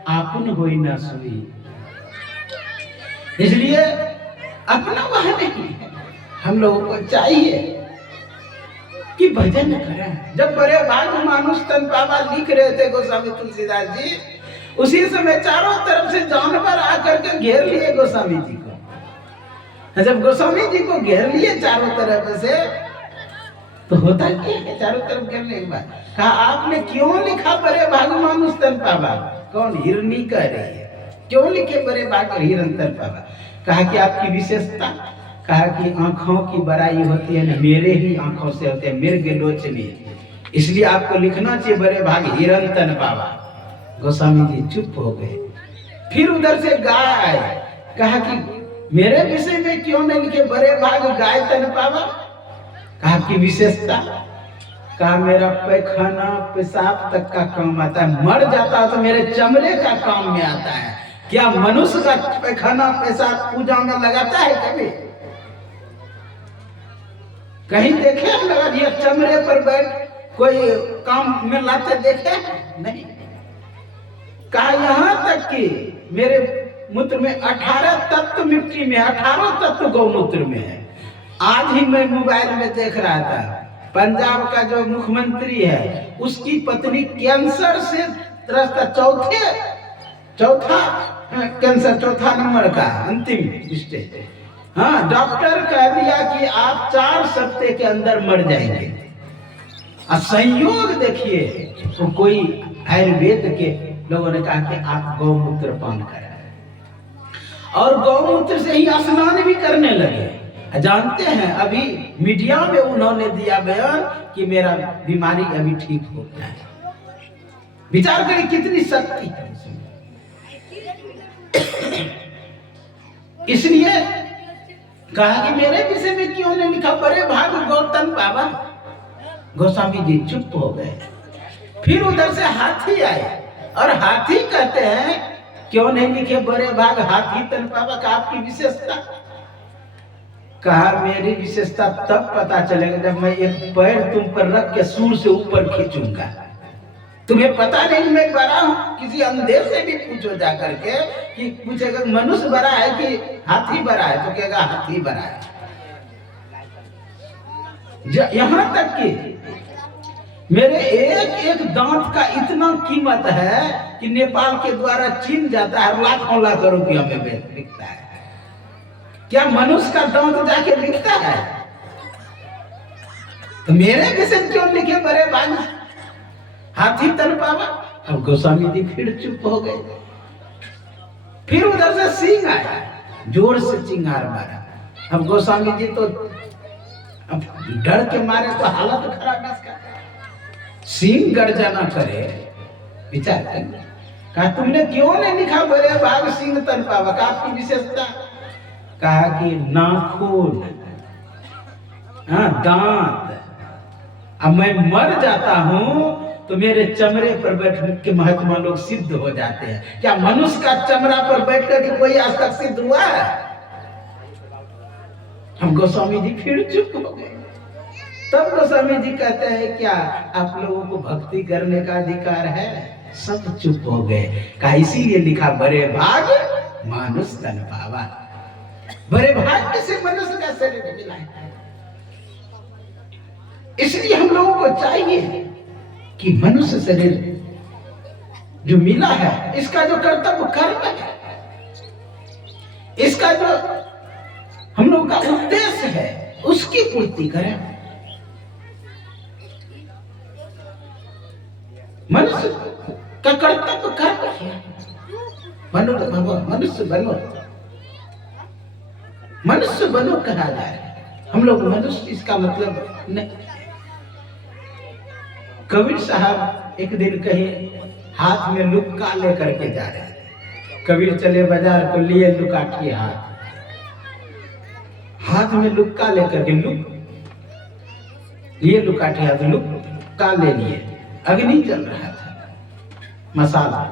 आपन होई न सोई। इसलिए अपना वह नहीं है, हम लोगों को चाहिए कि भजन करें। जब बड़े भाग मानुष तन पावा लिख रहे थे गोस्वामी तुलसीदास जी, उसी समय चारों तरफ से जानवर आकर के घेर लिए गोस्वामी जी को। जब गोस्वामी जी को घेर लिए चारों तरफ से, तो होता क्या है चारों तरफ घेरने के बाद कहा आपने क्यों लिखा बड़े भाग मानुष तन पावा? कौन? हिरनी कह रही है, क्यों लिखे बड़े भाग हिरन तन पावा? कहा कि आपकी विशेषता, कहा कि आंखों की बड़ाई होती है ना, मेरे ही आंखों से होते हैं, मृग लोचनी, इसलिए आपको लिखना चाहिए बड़े भाग हिरन तन पावा। गोस्वामी जी चुप हो गए। फिर उधर से गाय आए, कहा कि मेरे विषय में क्यों नहीं लिखे बड़े भाग गाय तन पावा? कहा की विशेषता, कहा मेरा पैखाना पेशाब तक का काम आता है, मर जाता है तो मेरे चमड़े का काम में आता है। क्या मनुष्य का पैखाना पेशाब पूजा में लगाता है कभी? कहीं देखे लगा दिया चमड़े पर बैठ कोई काम में लाते देखे? नहीं। कहा यहाँ तक कि मेरे मूत्र में 18 तत्व मिट्टी में, 18 तत्व गौमूत्र में है। आज ही मैं मोबाइल में देख रहा था, पंजाब का जो मुख्यमंत्री है उसकी पत्नी कैंसर से त्रस्त, चौथा कैंसर, चौथा नंबर का अंतिम स्टेज। हाँ, डॉक्टर कह दिया कि आप 4 सप्ताह के अंदर मर जाएंगे। और संयोग देखिए, तो कोई आयुर्वेद के लोगों ने कहा कि आप गौमूत्र पान करें, और गौमूत्र से ही स्नान भी करने लगे। जानते हैं अभी मीडिया में उन्होंने दिया बयान कि मेरा बीमारी अभी ठीक हो गया है। विचार करें कितनी शक्ति है इसलिए कहा कि मेरे विषय में क्यों नहीं लिखा बड़े भाग गौतम बाबा? गोस्वामी जी चुप हो गए। फिर उधर से हाथी आए, और हाथी कहते हैं क्यों नहीं लिखे बड़े भाग हाथी तन पावा? का आपकी विशेषता? कहा मेरी विशेषता तब पता चलेगा जब मैं एक पैर तुम पर रख के सूर से ऊपर खींचूंगा। तुम्हें पता नहीं मैं बड़ा हूं? किसी अंधे से भी पूछो जा करके कि पूछेगा मनुष्य बड़ा है कि हाथी बड़ा है, तो कहेगा हाथी बड़ा है। यहां तक कि मेरे एक एक दांत का इतना कीमत है कि नेपाल के द्वारा चीन जाता है, लाखों लाख रुपया में बिकता है। क्या मनुष्य का दांत जाके बिकता है? तो मेरे विषय क्यों लिखे बड़े भाग हाथी तन पावा? अब गोस्वामी जी फिर चुप हो गए। फिर उधर से सिंह आया, जोर से चिंगार मारा। अब गोस्वामी जी तो अब डर के मारे तो हालत खराब इसका। सिंह गर्जना करे, विचार कर, कहा तुमने क्यों नहीं लिखा बड़े भाग सिंह तन पावा? का आपकी विशेषता? कहा कि नाखून, दांत। अब मैं मर जाता हूं तो मेरे चमड़े पर बैठ के महात्मा लोग सिद्ध हो जाते हैं। क्या मनुष्य का चमड़ा पर बैठ करके कोई आज तक सिद्ध हुआ है? हम गोस्वामी जी फिर चुप हो गए। तब गोस्वामी जी कहते हैं क्या आप लोगों को भक्ति करने का अधिकार है? सब चुप हो गए। कहा इसीलिए लिखा बड़े भाग मानुष तन पावा। बड़े भाग्य से मनुष्य का शरीर मिला है। इसलिए हम लोगों को चाहिए कि मनुष्य शरीर जो मिला है, इसका जो कर्तव्य कर्म है, इसका जो हम लोगों का उद्देश्य है, उसकी पूर्ति करें। मनुष्य का कर्तव्य कर्म है। मनुष्य बनो कहा जाए। हम लोग मनुष्य इसका मतलब नहीं। कबीर साहब एक दिन कहीं हाथ में लुक्का लेकर के जा रहे थे। कबीर चले बाजार तो लिए लुकाठी हाथ में लुक्का लेकर के लिए लुकाठी हाथ लुक्का ले लिए। अग्नि जल रहा था, मसाला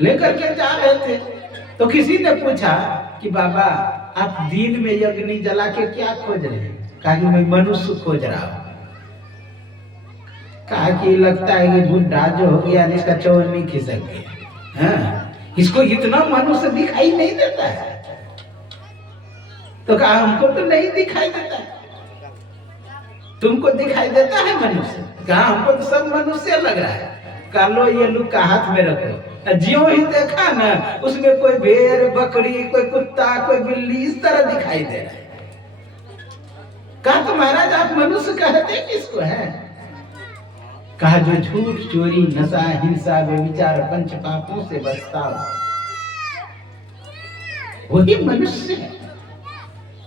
लेकर के जा रहे थे। तो किसी ने पूछा कि बाबा आप दिन में अग्नि जला के क्या खोज रहे हैं? कहा कि मैं मनुष्य खोज रहा हूं। कहा कि लगता है कि बुढ़ा जो हो गया इसका चौनी खिसक गया, इसको इतना मनुष्य दिखाई नहीं देता है। तो कहा हमको तो नहीं दिखाई देता है, तुमको दिखाई देता है मनुष्य? कहा हमको तो सब मनुष्य लग रहा है। कहा लो ये लुक का हाथ में रखो। ज्यों ही देखा ना उसमें कोई भेड़, बकरी, कोई कुत्ता, कोई बिल्ली इस तरह दिखाई दे रहा है। कहा तो महाराज आप मनुष्य कहते किसको है? कहा जो झूठ, चोरी, नशा, हिंसा, व्यभिचार, पंच पापों से बचता हो वही मनुष्य है।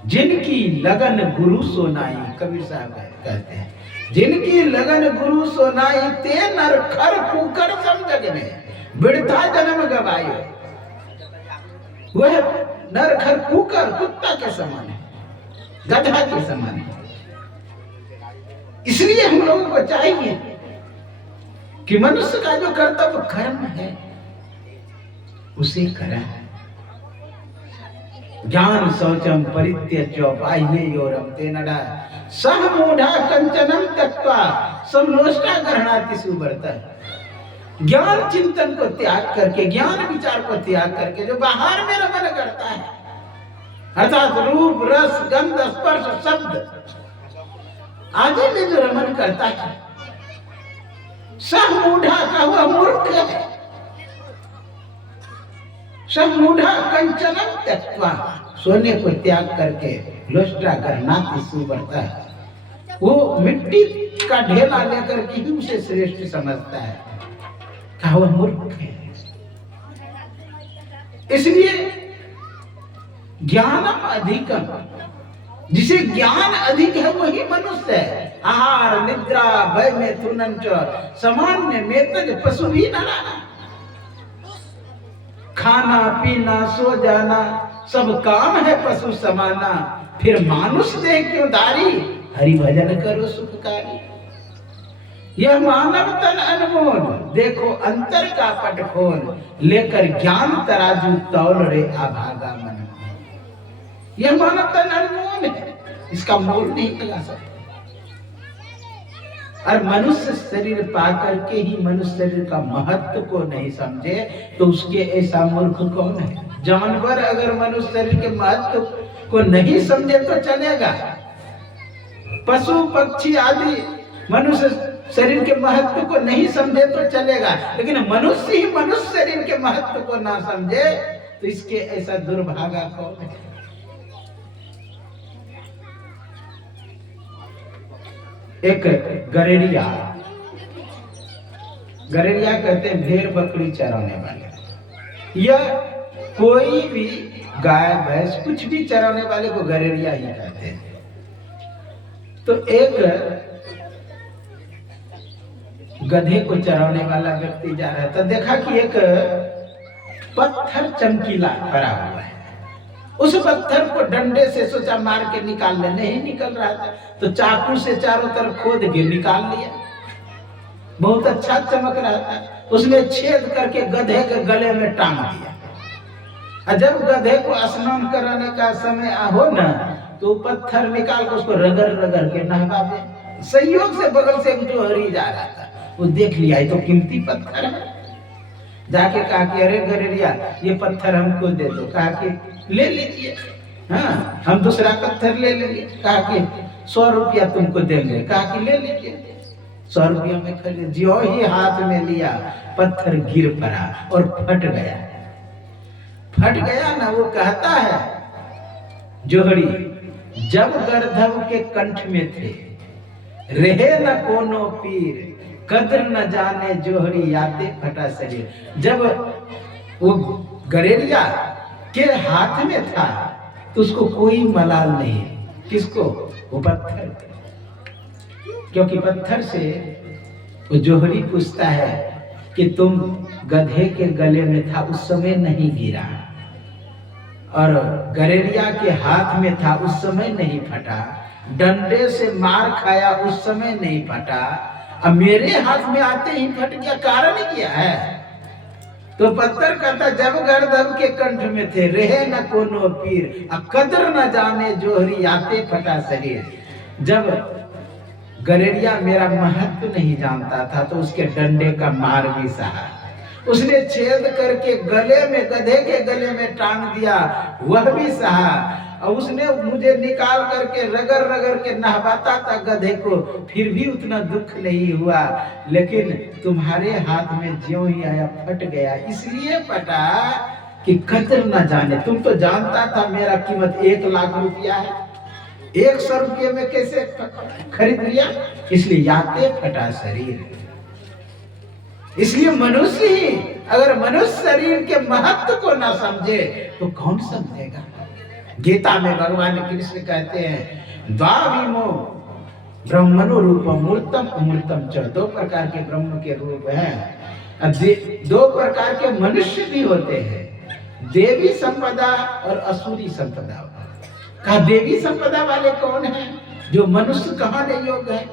जिनकी लगन गुरु सोनाई, कबीर साहब कहते हैं, जिनकी लगन गुरु सोनाई ते नर खर कुकर सम जग में बिड़था जन्म गवायो। वह नर खर कुकर कुत्ता के समान है, गधा के समान है। इसलिए हम लोगों को चाहिए कि मनुष्य का जो कर्तव्य कर्म है उसे करें। ज्ञान शौचम परित्यज्य बाह्योरम तेनडा सह मूढ़ा कंचनम त्यक्त्वा समलोष्टा गृह्णाति सुव्रतः। ज्ञान चिंतन को त्याग करके, ज्ञान विचार को त्याग करके जो बाहर में रमन करता है, अर्थात रूप, रस, गंध, स्पर्श, शब्द आदि में जो रमन करता है, सह मूढ़ा का हुआ मूर्ख है। सब मूढ़ा कंचनम त्यक्त्वा, सोने को त्याग करके लोष्टा गृह्णाति सुव्रतः, वो मिट्टी का ढेला लेकर के ही उसे श्रेष्ठ समझता है। कहा वह मूर्ख है। इसलिए ज्ञानम अधिकम, जिसे ज्ञान अधिक है वही मनुष्य है। आहार निद्रा भय मैथुनम च सामान्य मेतज पशु भी न रहा। खाना पीना सो जाना सब काम है पशु समाना, फिर मानुष दे क्यों दारी, हरि भजन करो सुखकारी। यह मानव तन अनमोल, देखो अंतर का पट खोल, लेकर ज्ञान तराजू तौल रे अभागा मन। यह मानव तन अनमोल है, इसका मोल नहीं लगा सकते। और मनुष्य शरीर पाकर के ही मनुष्य शरीर का महत्व को नहीं समझे तो उसके ऐसा मूर्ख कौन है? जानवर अगर मनुष्य शरीर के महत्व को नहीं समझे तो चलेगा, पशु पक्षी आदि मनुष्य शरीर के महत्व को नहीं समझे तो चलेगा, लेकिन मनुष्य ही मनुष्य शरीर के महत्व को ना समझे तो इसके ऐसा दुर्भागा कौन है? एक गरेरिया कहते हैं भेड़ बकरी चराने वाले, या कोई भी गाय भैंस कुछ भी चराने वाले को गरेरिया ही कहते हैं। तो एक गधे को चराने वाला व्यक्ति जा रहा था, देखा कि एक पत्थर चमकीला भरा हुआ है। उस पत्थर को डंडे से सोचा मार के निकाल ले, नहीं निकल रहा था तो चाकू से चारों तरफ खोद के निकाल लिया। बहुत अच्छा चमक रहा था, उसने छेद करके गधे के गले में टांग दिया। और जब गधे को स्नान कराने का समय हो ना तो पत्थर निकाल कर उसको रगड़ रगड़ के नहवा दे। संयोग से बगल से एक जोहरी जा रहा था, वो देख लिया ये तो कीमती पत्थर है। जाके कहा कि अरे गरेरिया ये पत्थर हमको दे दो। कहा कि ले लीजिए, हाँ हम दूसरा पत्थर ले लेंगे। कहा कि 100 रुपया तुमको देंगे। कहा कि ले लीजिए, 100 रुपया में खरीद। जो ही हाथ में लिया पत्थर गिर पड़ा और फट गया। फट गया ना, वो कहता है जोहरी, जब गर्धव के कंठ में थे रहे न कोनो पीर, कद्र न जाने जोहरी याते फटा शरीर। जब वो गरेरिया के हाथ में था तो उसको कोई मलाल नहीं। किसको? वो पत्थर, क्योंकि पत्थर से वो जोहरी पूछता है कि तुम गधे के गले में था उस समय नहीं गिरा, और गरेरिया के हाथ में था उस समय नहीं फटा, डंडे से मार खाया उस समय नहीं फटा, अब मेरे हाथ में आते ही फट गया, कारण क्या है? तो पत्थर कहता जब गर्दन के कंठ में थे, रहे न कोनो पीर, अब कदर न जाने जोहरी, आते फटा शरीर। जब गरेरिया मेरा महत्व नहीं जानता था तो उसके डंडे का मार भी सहा, उसने छेद करके गले में, गधे के गले में टांग दिया, वह भी सहा। और उसने मुझे निकाल करके रगड़ रगड़ के नहवाता था गधे को, फिर भी उतना दुख नहीं हुआ। लेकिन तुम्हारे हाथ में ज्यों ही आया फट गया, इसलिए फटा कि कदर न जाने। तुम तो जानता था मेरा कीमत 1 लाख रुपया है, 100 रुपये में कैसे खरीद लिया, इसलिए याते फटा शरीर। इसलिए मनुष्य ही अगर मनुष्य शरीर के महत्व को ना समझे तो कौन समझेगा? गीता में भगवान कृष्ण कहते हैं द्वाविमो ब्रह्मणो रूपम मूर्तम अमूर्तम च, 2 प्रकार के ब्रह्म के रूप हैं। 2 प्रकार के मनुष्य भी होते हैं, देवी संपदा और असुरी संपदा। कहा देवी संपदा वाले कौन है? जो मनुष्य कहने योग्य है।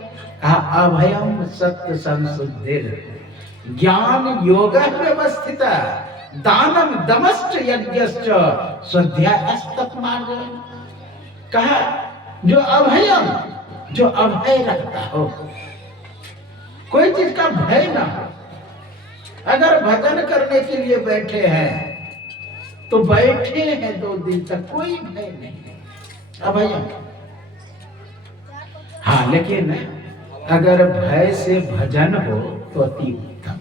कहा अभयम सत्य संशुद्धिर ज्ञान योग व्यवस्थित दानम दमश्च यज्ञश्च स्वाध्यायस्तप मार्ग। कहा जो अभयम, जो अभय रखता हो, कोई चीज का भय ना हो। अगर भजन करने के लिए बैठे हैं तो बैठे हैं 2 दिन तक, कोई भय नहीं, अभयम। हाँ, लेकिन अगर भय से भजन हो तो अति उत्तम।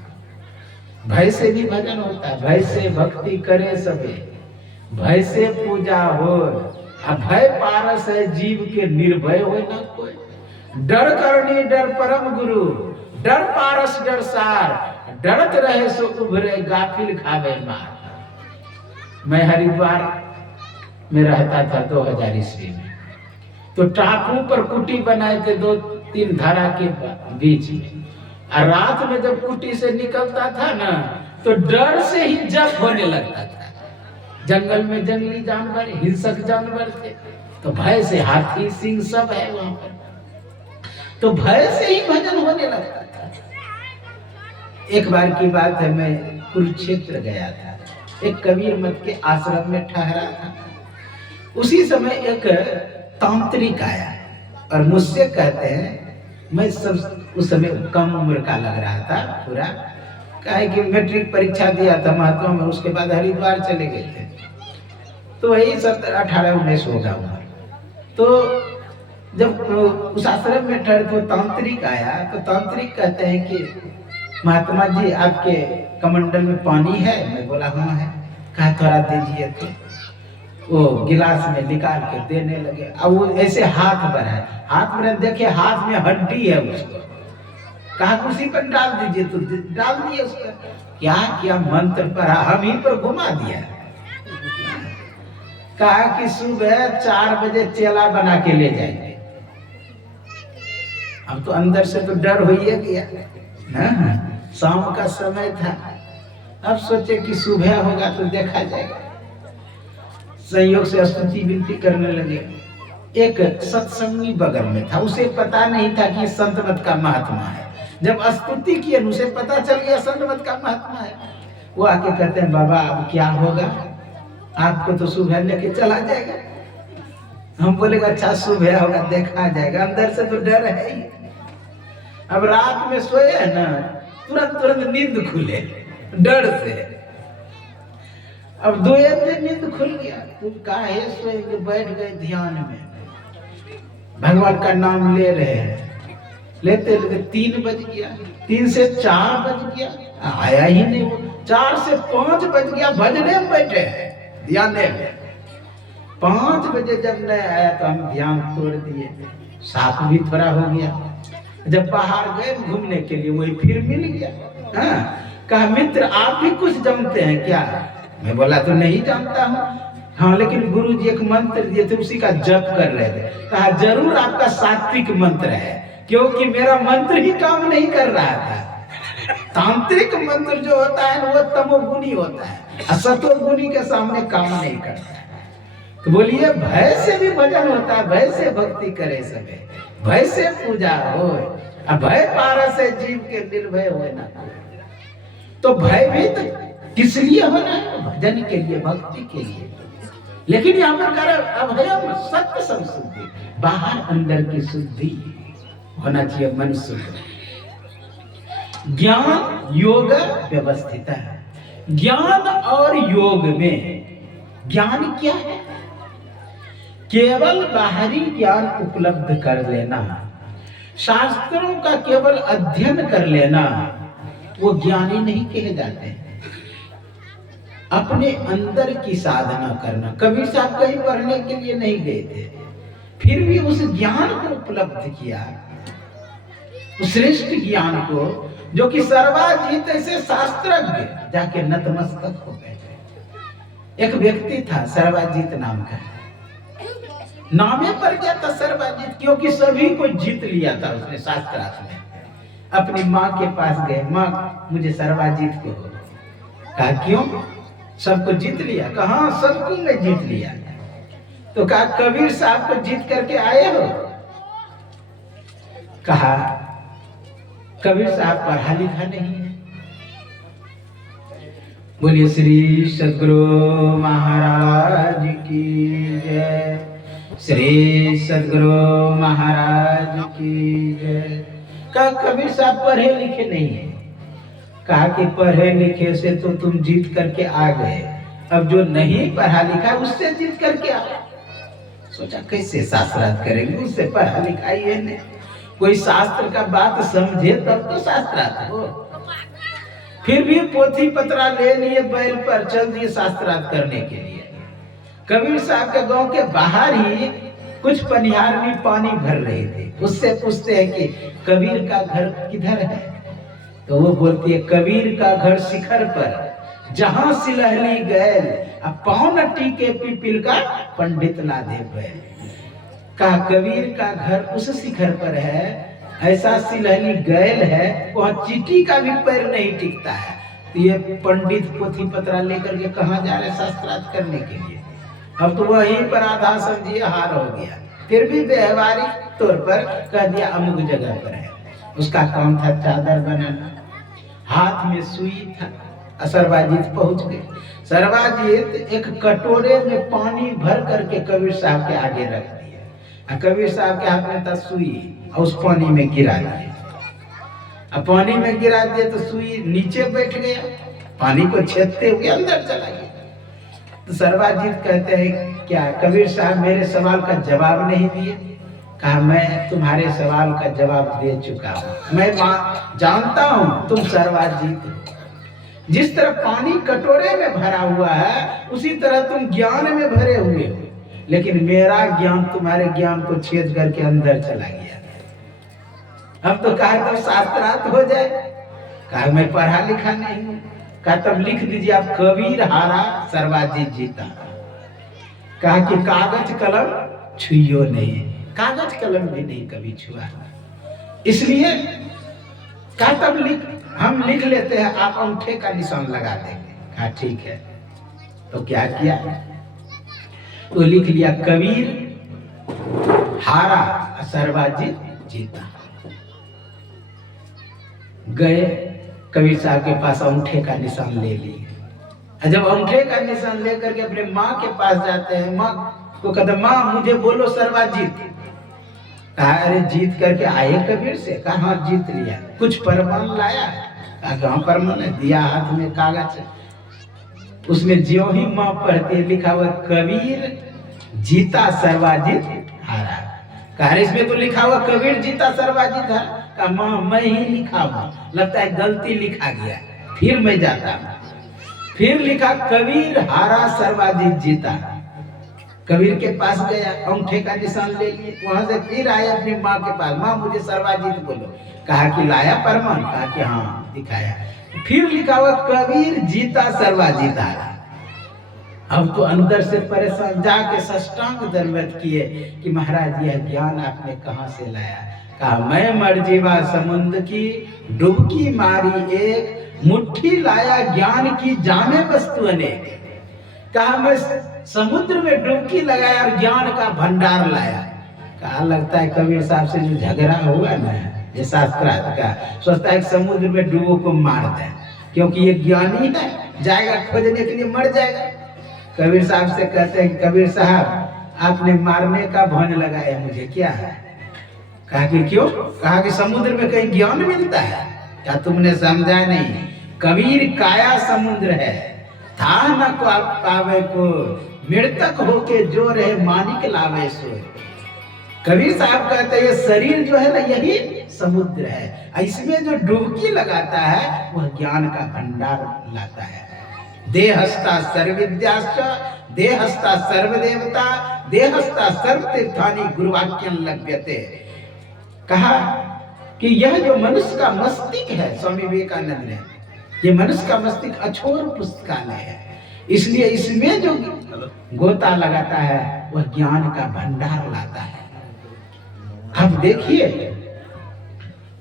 भय से भी भजन होता है, भय से भक्ति करे सबे, भय से पूजा हो। भय पारस है जीव के, निर्भय हो ना कोई। डर करनी डर परम गुरु, डर पारस डर सार, डरत रहे सो उभरे गाफिल खावे मार। मैं हरिद्वार में रहता था 2000 ईस्वी में, तो टापू पर कुटी बनाए थे 2-3 धारा के बीच में। और रात में जब कुटी से निकलता था ना तो डर से ही जप होने लगता था। जंगल में जंगली जानवर, हिंसक जानवर थे, तो भय से हाथी सिंह सब है वहां पर, तो भय से ही भजन होने लगता था। एक बार की बात है, मैं कुरुक्षेत्र गया था, एक कबीर मत के आश्रम में ठहरा था। उसी समय एक तांत्रिक आया और मुझसे कहते हैं, मैं सब उस समय कम उम्र का लग रहा था पूरा, कहे कि मैट्रिक परीक्षा दिया था महात्मा में, उसके बाद हरिद्वार चले गए थे, तो वही 17-18-19 होगा उम्र। तो जब उस आश्रम में ठहरे तो तांत्रिक आया, तो तांत्रिक कहते हैं कि महात्मा जी आपके कमंडल में पानी है? मैं बोला हाँ है। कहा थोड़ा दीजिए। तो वो गिलास में निकाल के देने लगे। अब वो ऐसे हाथ बढ़ाए, हाथ में देखे हाथ में हड्डी है उसको। कहा कुर्सी पर डाल दीजिए, तो डाल दिए उस पर। क्या क्या मंत्र पढ़ा, हम ही पर घुमा दिया। कहा कि सुबह 4 बजे चेला बना के ले जाएंगे। अब तो अंदर से तो डर हो ही गया, शाम का समय था। अब सोचे कि सुबह होगा तो देखा जाएगा। संयोग से स्तुति विनती करने लगे। एक सत्संगी बगल में था, उसे पता नहीं था कि संत मत का महात्मा है। जब स्तुति किए उसे पता चल गया संत मत का महात्मा है। वो आके कहते हैं बाबा अब क्या होगा, आपको तो सुबह लेके चला जाएगा। हम बोले अच्छा सुबह होगा देखा जाएगा। अंदर से तो डर है ही। अब रात में सोए ना, तुरंत नींद खुले डर से। अब 2 दिन नींद खुल गया। तुम काहे सोएंगे, बैठ गए ध्यान में, भगवान का नाम ले रहे हैं। लेते लेते 3 बज गया, 3 से 4 बज गया, आया ही नहीं वो। 4 से 5 बज गया, भजने में बैठे हैं ध्यान में। 5 बजे जब नहीं आया तो हम ध्यान तोड़ दिए। साफ भी थोड़ा हो गया। जब बाहर गए घूमने के लिए, वही फिर मिल गया। कहा मित्र आप भी कुछ जानते हैं क्या? मैं बोला तो नहीं जानता हूँ। हाँ लेकिन गुरु जी एक मंत्र दिए थे, उसी का जप कर रहे थे। कहा जरूर आपका सात्विक मंत्र है, क्योंकि मेरा मंत्र ही काम नहीं कर रहा था। तांत्रिक मंत्र जो होता है वो तमोगुणी होता है, सतोगुणी के सामने काम नहीं करता है। तो बोलिए भय से भी भजन होता है, भय से भक्ति करे सबे, भय से पूजा हो। अब भय पारस है जीव के निर्भय हुए ना। तो भयभीत किस लिए होना है? भजन के लिए, भक्ति के लिए। लेकिन यहाँ पर कह रहे अभयम सत्य संशुद्धि, बाहर अंदर की शुद्धि होना चाहिए, मन शुद्ध। ज्ञान योग व्यवस्थित है। ज्ञान और योग में, ज्ञान क्या है? केवल बाहरी ज्ञान उपलब्ध कर लेना, शास्त्रों का केवल अध्ययन कर लेना, वो ज्ञानी नहीं कहे जाते हैं। अपने अंदर की साधना करना। कबीर साहब कहीं पढ़ने के लिए नहीं गए थे, फिर भी उस ज्ञान को उपलब्ध किया, उस श्रेष्ठ ज्ञान को, जो कि सर्वाजीत ऐसे शास्त्रज्ञ जाके नतमस्तक हो गए। एक व्यक्ति था सर्वाजीत नाम का, नामे पर गया था सर्वाजीत, क्योंकि सभी को जीत लिया था उसने शास्त्रार्थ में। अपनी माँ के पास गए, माँ मुझे सर्वाजीत को हो। कहा क्यों? सबको जीत लिया? कहा सबको मैं जीत लिया। तो कहा कबीर साहब को जीत करके आए हो? कहा कबीर साहब पढ़ा लिखा नहीं है। बोलिए श्री सद्गुरु महाराज की जय, श्री सद्गुरु महाराज की जय। कहा कबीर साहब पढ़े लिखे नहीं है। कहा कि पढ़े लिखे से तो तुम जीत करके आ गए, अब जो नहीं पढ़ा लिखा उससे जीत करके आ। सोचा कैसे शास्त्रार्थ करेंगे, उससे पढ़ा लिखा ही है नहीं। कोई शास्त्र का बात समझे तब तो शास्त्रार्थ हो। फिर भी पोथी पत्रा ले लिए, बैल पर चल दिए शास्त्रार्थ करने के लिए। कबीर साहब के गांव के बाहर ही कुछ पनिहार में पानी भर रहे थे। उससे पूछते हैं कि कबीर का घर किधर है? तो वो बोलती है कबीर का घर शिखर पर, जहां सिलहली गैल, अब पाँव न टीके पिपील का पंडित ना दे बैल। कहा कबीर का घर उस शिखर पर है, ऐसा सिलहली गैल है, वहाँ चींटी का भी पैर नहीं टिकता है। तो ये पंडित पोथी पत्रा लेकर के कहाँ जा रहे शास्त्रार्थ करने के लिए? अब तो वहीं पर आधा समझिए हार हो गया। फिर भी व्यवहारिक तौर पर कह दिया अमुक जगह पर है। उसका काम था चादर बनाना, हाथ में सुई था। सर्वाजीत पहुंच गए। सर्वाजीत एक कटोरे में पानी भर करके कबीर साहब के आगे रख दिया। कबीर साहब के हाथ में था सुई, और उस पानी में गिरा दिया। अब पानी में गिरा दिया तो सुई नीचे बैठ गया, पानी को छेदते हुए अंदर चला गया। तो सर्वाजीत कहते हैं क्या कबीर साहब मेरे सवाल का जवाब नहीं दिए? कहा मैं तुम्हारे सवाल का जवाब दे चुका हूं। मैं जानता हूं तुम सर्वाजीत हो। जिस तरह पानी कटोरे में भरा हुआ है, उसी तरह तुम ज्ञान में भरे हुए हो, लेकिन मेरा ज्ञान तुम्हारे ज्ञान को छेद करके अंदर चला गया। अब तो कहा तब शास्त्रार्थ हो जाए। कहा मैं पढ़ा लिखा नहीं हूं। कहा तब लिख दीजिए आप कबीर हारा सर्वाजीत जीता। कहा कि कागज कलम छुइयो नहीं, कागज कलम भी नहीं कभी छुआ, इसलिए कहा तब हम लिख लेते हैं, आप अंगूठे का निशान लगा देंगे। कहा ठीक है। तो क्या किया? तो लिख लिया कबीर हारा सर्वाजीत जीता। गए कबीर साहब के पास, अंगूठे का निशान ले लिए। जब अंगूठे का निशान लेकर के अपने माँ के पास जाते हैं, माँ को कहते माँ मुझे बोलो सर्वाजीत। कहा अरे जीत करके आए कबीर से? कहा हाँ जीत लिया। कुछ प्रमाण लाया? कहा हाँ प्रमाण है। दिया हाथ में कागज, उसमें ज्यों ही माँ पढ़ती है लिखा हुआ कबीर जीता सर्वाजीत हारा। कहा इसमें तो लिखा हुआ कबीर जीता सर्वाजीत हारा। कहा माँ मैं ही लिखा हूँ, लगता है गलती लिखा गया। फिर मैं जाता हूँ, फिर लिखा कबीर हारा सर्वाजीत जीता। कबीर के पास गया, अंगूठे का निशान ले लिए। वहां से फिर आया अपनी माँ के पास, माँ मुझे सर्वाजीत बोलो। कहा कि लाया प्रमाण? कहा कि हाँ दिखाया। फिर लिखा हुआ कबीर जीता सर्वाजीत हारा। अब तो अंदर से परेशान, जाके साष्टांग दंडवत किए कि महाराज यह ज्ञान आपने कहाँ से लाया? कहा मैं मर्जीवा समुद्र की डुबकी मारी एक, मुट्ठी लाया ज्ञान की जाने वस्तु अनेक। कहा मैं समुद्र में डुबकी लगाया और ज्ञान का भंडार लाया। कहा लगता है कबीर साहब से जो झगड़ा हुआ ना, ये शास्त्रार्थ का सोचता है कि समुद्र में डूबो को मार दे, क्योंकि ये ज्ञानी है, जाएगा खोजने के लिए मर जाएगा। कबीर साहब से कहते हैं कि कबीर साहब आपने मारने का भौन लगाया मुझे, क्या है? कहा कि क्यों? कहा कि समुद्र में कहीं ज्ञान मिलता है क्या? तुमने समझा नहीं, कबीर काया समुद्र है, था न को पावे को, मृतक होके जो रहे मानिक लावे सो। कबीर साहब कहते हैं ये शरीर जो है ना यही समुद्र है, इसमें जो डुबकी लगाता है वह ज्ञान का भंडार लाता है। देहस्ता सर्वविद्याश्च देहस्ता सर्वदेवता देहस्ता सर्वतीर्थानि गुरुवाक्यं लभ्यते। कहा कि यह जो मनुष्य का मस्तिष्क है, स्वामी विवेकानंद ने, ये मनुष्य का मस्तिष्क अछोर पुस्तकालय है, इसलिए इसमें जो गोता लगाता है वह ज्ञान का भंडार लाता है। अब देखिए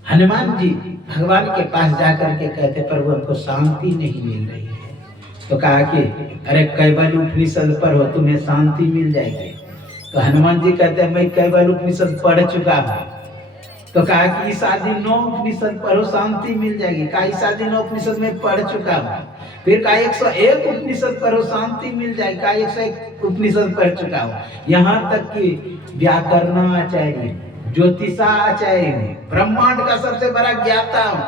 हनुमान जी भगवान के पास जाकर के कहते प्रभु हमको शांति नहीं मिल रही है। तो कहा कि अरे कैवल्य उपनिषद पढ़ो तुम्हें शांति मिल जाएगी। तो हनुमान जी कहते हैं मैं कैवल्य उपनिषद पढ़ चुका हूँ। तो कहा कि इस आदि 9 उपनिषद पढ़ो शांति मिल जाएगी। कहा इस आदि 9 उपनिषद में पढ़ चुका हूँ। फिर कहा 101 उपनिषद पढ़ो शांति मिल जाएगी। कहा 101 उपनिषद पढ़ चुका हूँ। यहाँ तक कि व्याकरणाचार्य, ज्योतिषाचार्य, ब्रह्मांड का सबसे बड़ा ज्ञाता हूँ।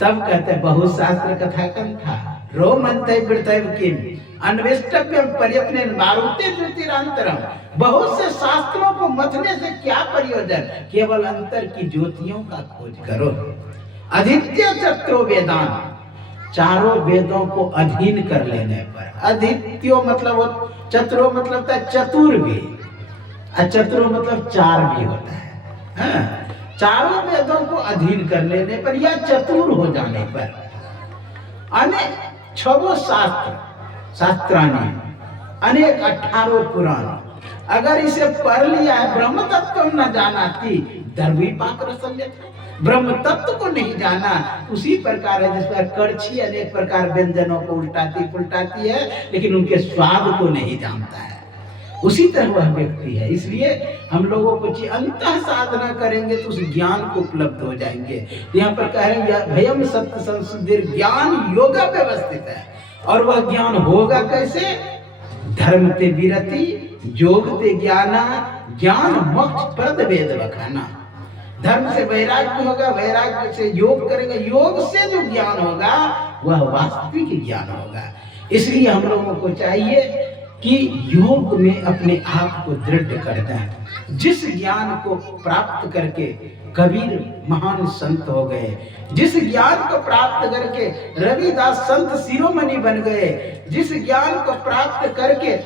तब कहते बहुत शास्त्र कथा कंठा रोमंतय वृतैव किम अन्वेष्टव्यम पर्यपने मारुते ज्योतिरांतरम। बहुत से शास्त्रों को मथने से क्या प्रयोजन, केवल अंतर की ज्योतियों का खोज करो। अधीत्य चत्रो वेदान, चारों वेदों को अधीन कर लेने पर, अधीत्यो मतलब चतुरो मतलब था चतुर भी, चतुरो मतलब चार भी होता है। हाँ? चारों वेदों को अधीन कर लेने पर या चतुर हो जाने पर, अनेक 6 शास्त्राणी अनेक 18 पुराण, अगर इसे पढ़ लिया है ब्रह्म तत्व न जानाती दर्वीपाक रसल्यते, ब्रह्म तत्व को नहीं जाना उसी प्रकार है जिस पर कड़छी अनेक प्रकार व्यंजनों को उल्टाती पुलटाती है लेकिन उनके स्वाद को नहीं जानता है, उसी तरह वह व्यक्ति है। इसलिए हम लोगों को अंतः साधना करेंगे तो उस ज्ञान को उपलब्ध हो जाएंगे। यहाँ पर कह रहे हैं भयम सत्य संशुद्धि ज्ञान योगा व्यवस्थित है, और वह ज्ञान होगा कैसे? धर्म ते विरति योग ते ज्ञाना ज्ञान मोक्ष प्रद वेद बखाना। धर्म से वैराग्य होगा, वैराग्य से योग करेंगे, योग से जो ज्ञान होगा वह वास्तविक ज्ञान होगा। इसलिए हम लोगों को चाहिए कि योग में अपने आप को दृढ़ करना है। जिस ज्ञान को प्राप्त करके कबीर महान संत हो गए, जिस ज्ञान को प्राप्त करके रविदास संत शिरोमणि बन गए, जिस ज्ञान को प्राप्त करके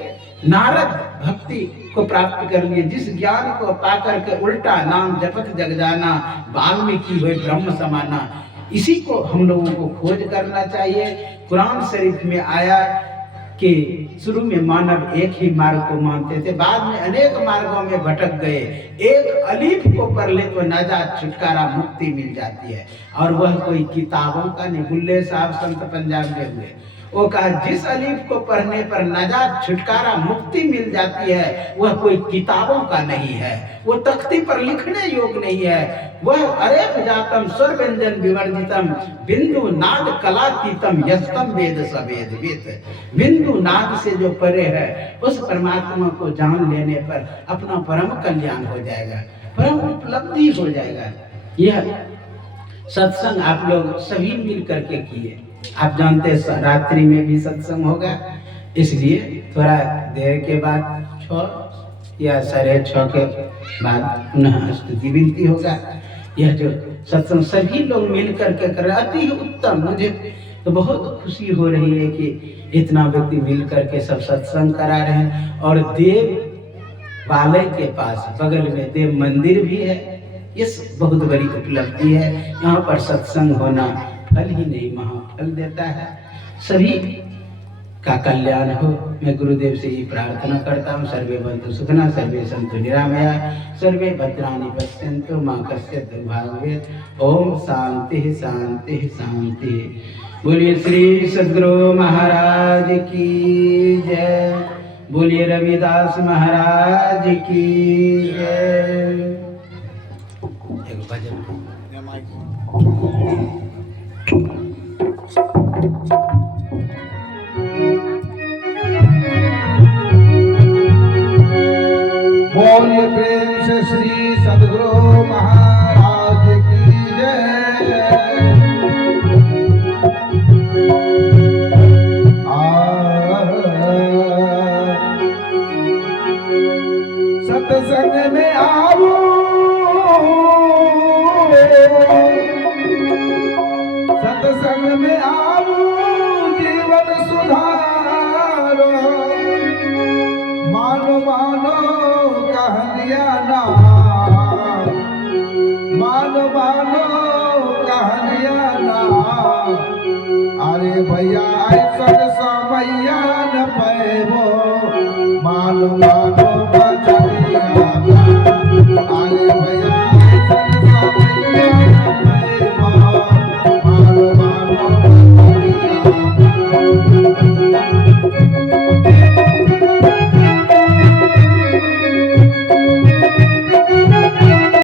नारद भक्ति को प्राप्त कर लिए, जिस ज्ञान को पाकर के उल्टा नाम जपत जग जाना, वाल्मीकि हुए ब्रह्म समाना, इसी को हम लोगों को खोज करना चाहिए। कुरान शरीफ में आया कि शुरू में मानव एक ही मार्ग को मानते थे, बाद में अनेक मार्गों में भटक गए, एक अलीफ को पढ़ ले तो नजात छुटकारा मुक्ति मिल जाती है। और वह कोई किताबों का नहीं, बुल्ले साहब संत पंजाब में हुए, वो कहा जिस अलीफ को पढ़ने पर नजात छुटकारा मुक्ति मिल जाती है वह कोई किताबों का नहीं है, वो तख्ती पर लिखने योग्य नहीं है। वह अरे जातम स्वर व्यंजन विवर्जितम बिंदु नाद कलातीतम यस्तम वेद सवेद वेद। बिंदु नाद से जो परे है उस परमात्मा को जान लेने पर अपना परम कल्याण हो जाएगा, परम उपलब्धि हो जाएगा। यह सत्संग आप लोग सभी मिल करके किए। आप जानते हैं रात्रि में भी सत्संग होगा, इसलिए थोड़ा देर के बाद 6 या 6:30 के बाद पुनः स्तुति विनती होगा। यह जो सत्संग सभी लोग मिल करके कर रहे, अति उत्तम। मुझे तो बहुत खुशी हो रही है कि इतना व्यक्ति मिल करके सब सत्संग करा रहे हैं। और देव वाले के पास बगल में देव मंदिर भी है, इस बहुत बड़ी उपलब्धि है। यहाँ पर सत्संग होना फल ही नहीं महाफल देता है। सभी का कल्याण हो, मैं गुरुदेव से ही प्रार्थना करता हूँ। सर्वे भवन्तु सुखिनः, सर्वे सन्तु निरामया, सर्वे भद्राणि पश्यन्तु मा कश्चित् दुर्भाग्येत्। ओम शांति शांति शांति। बोलिए श्री सद्गुरु महाराज की जय, बोलिए रविदास महाराज की जय। भजन बोलिए प्रेम से श्री सद्गुरु महाराज की जय। सत्संग में आओ, सत्संग में आओ, जीवन सुधारो, मानो मानो कहानियां ना, मानो मानो कहानियां ना। अरे भैया ऐसा समैया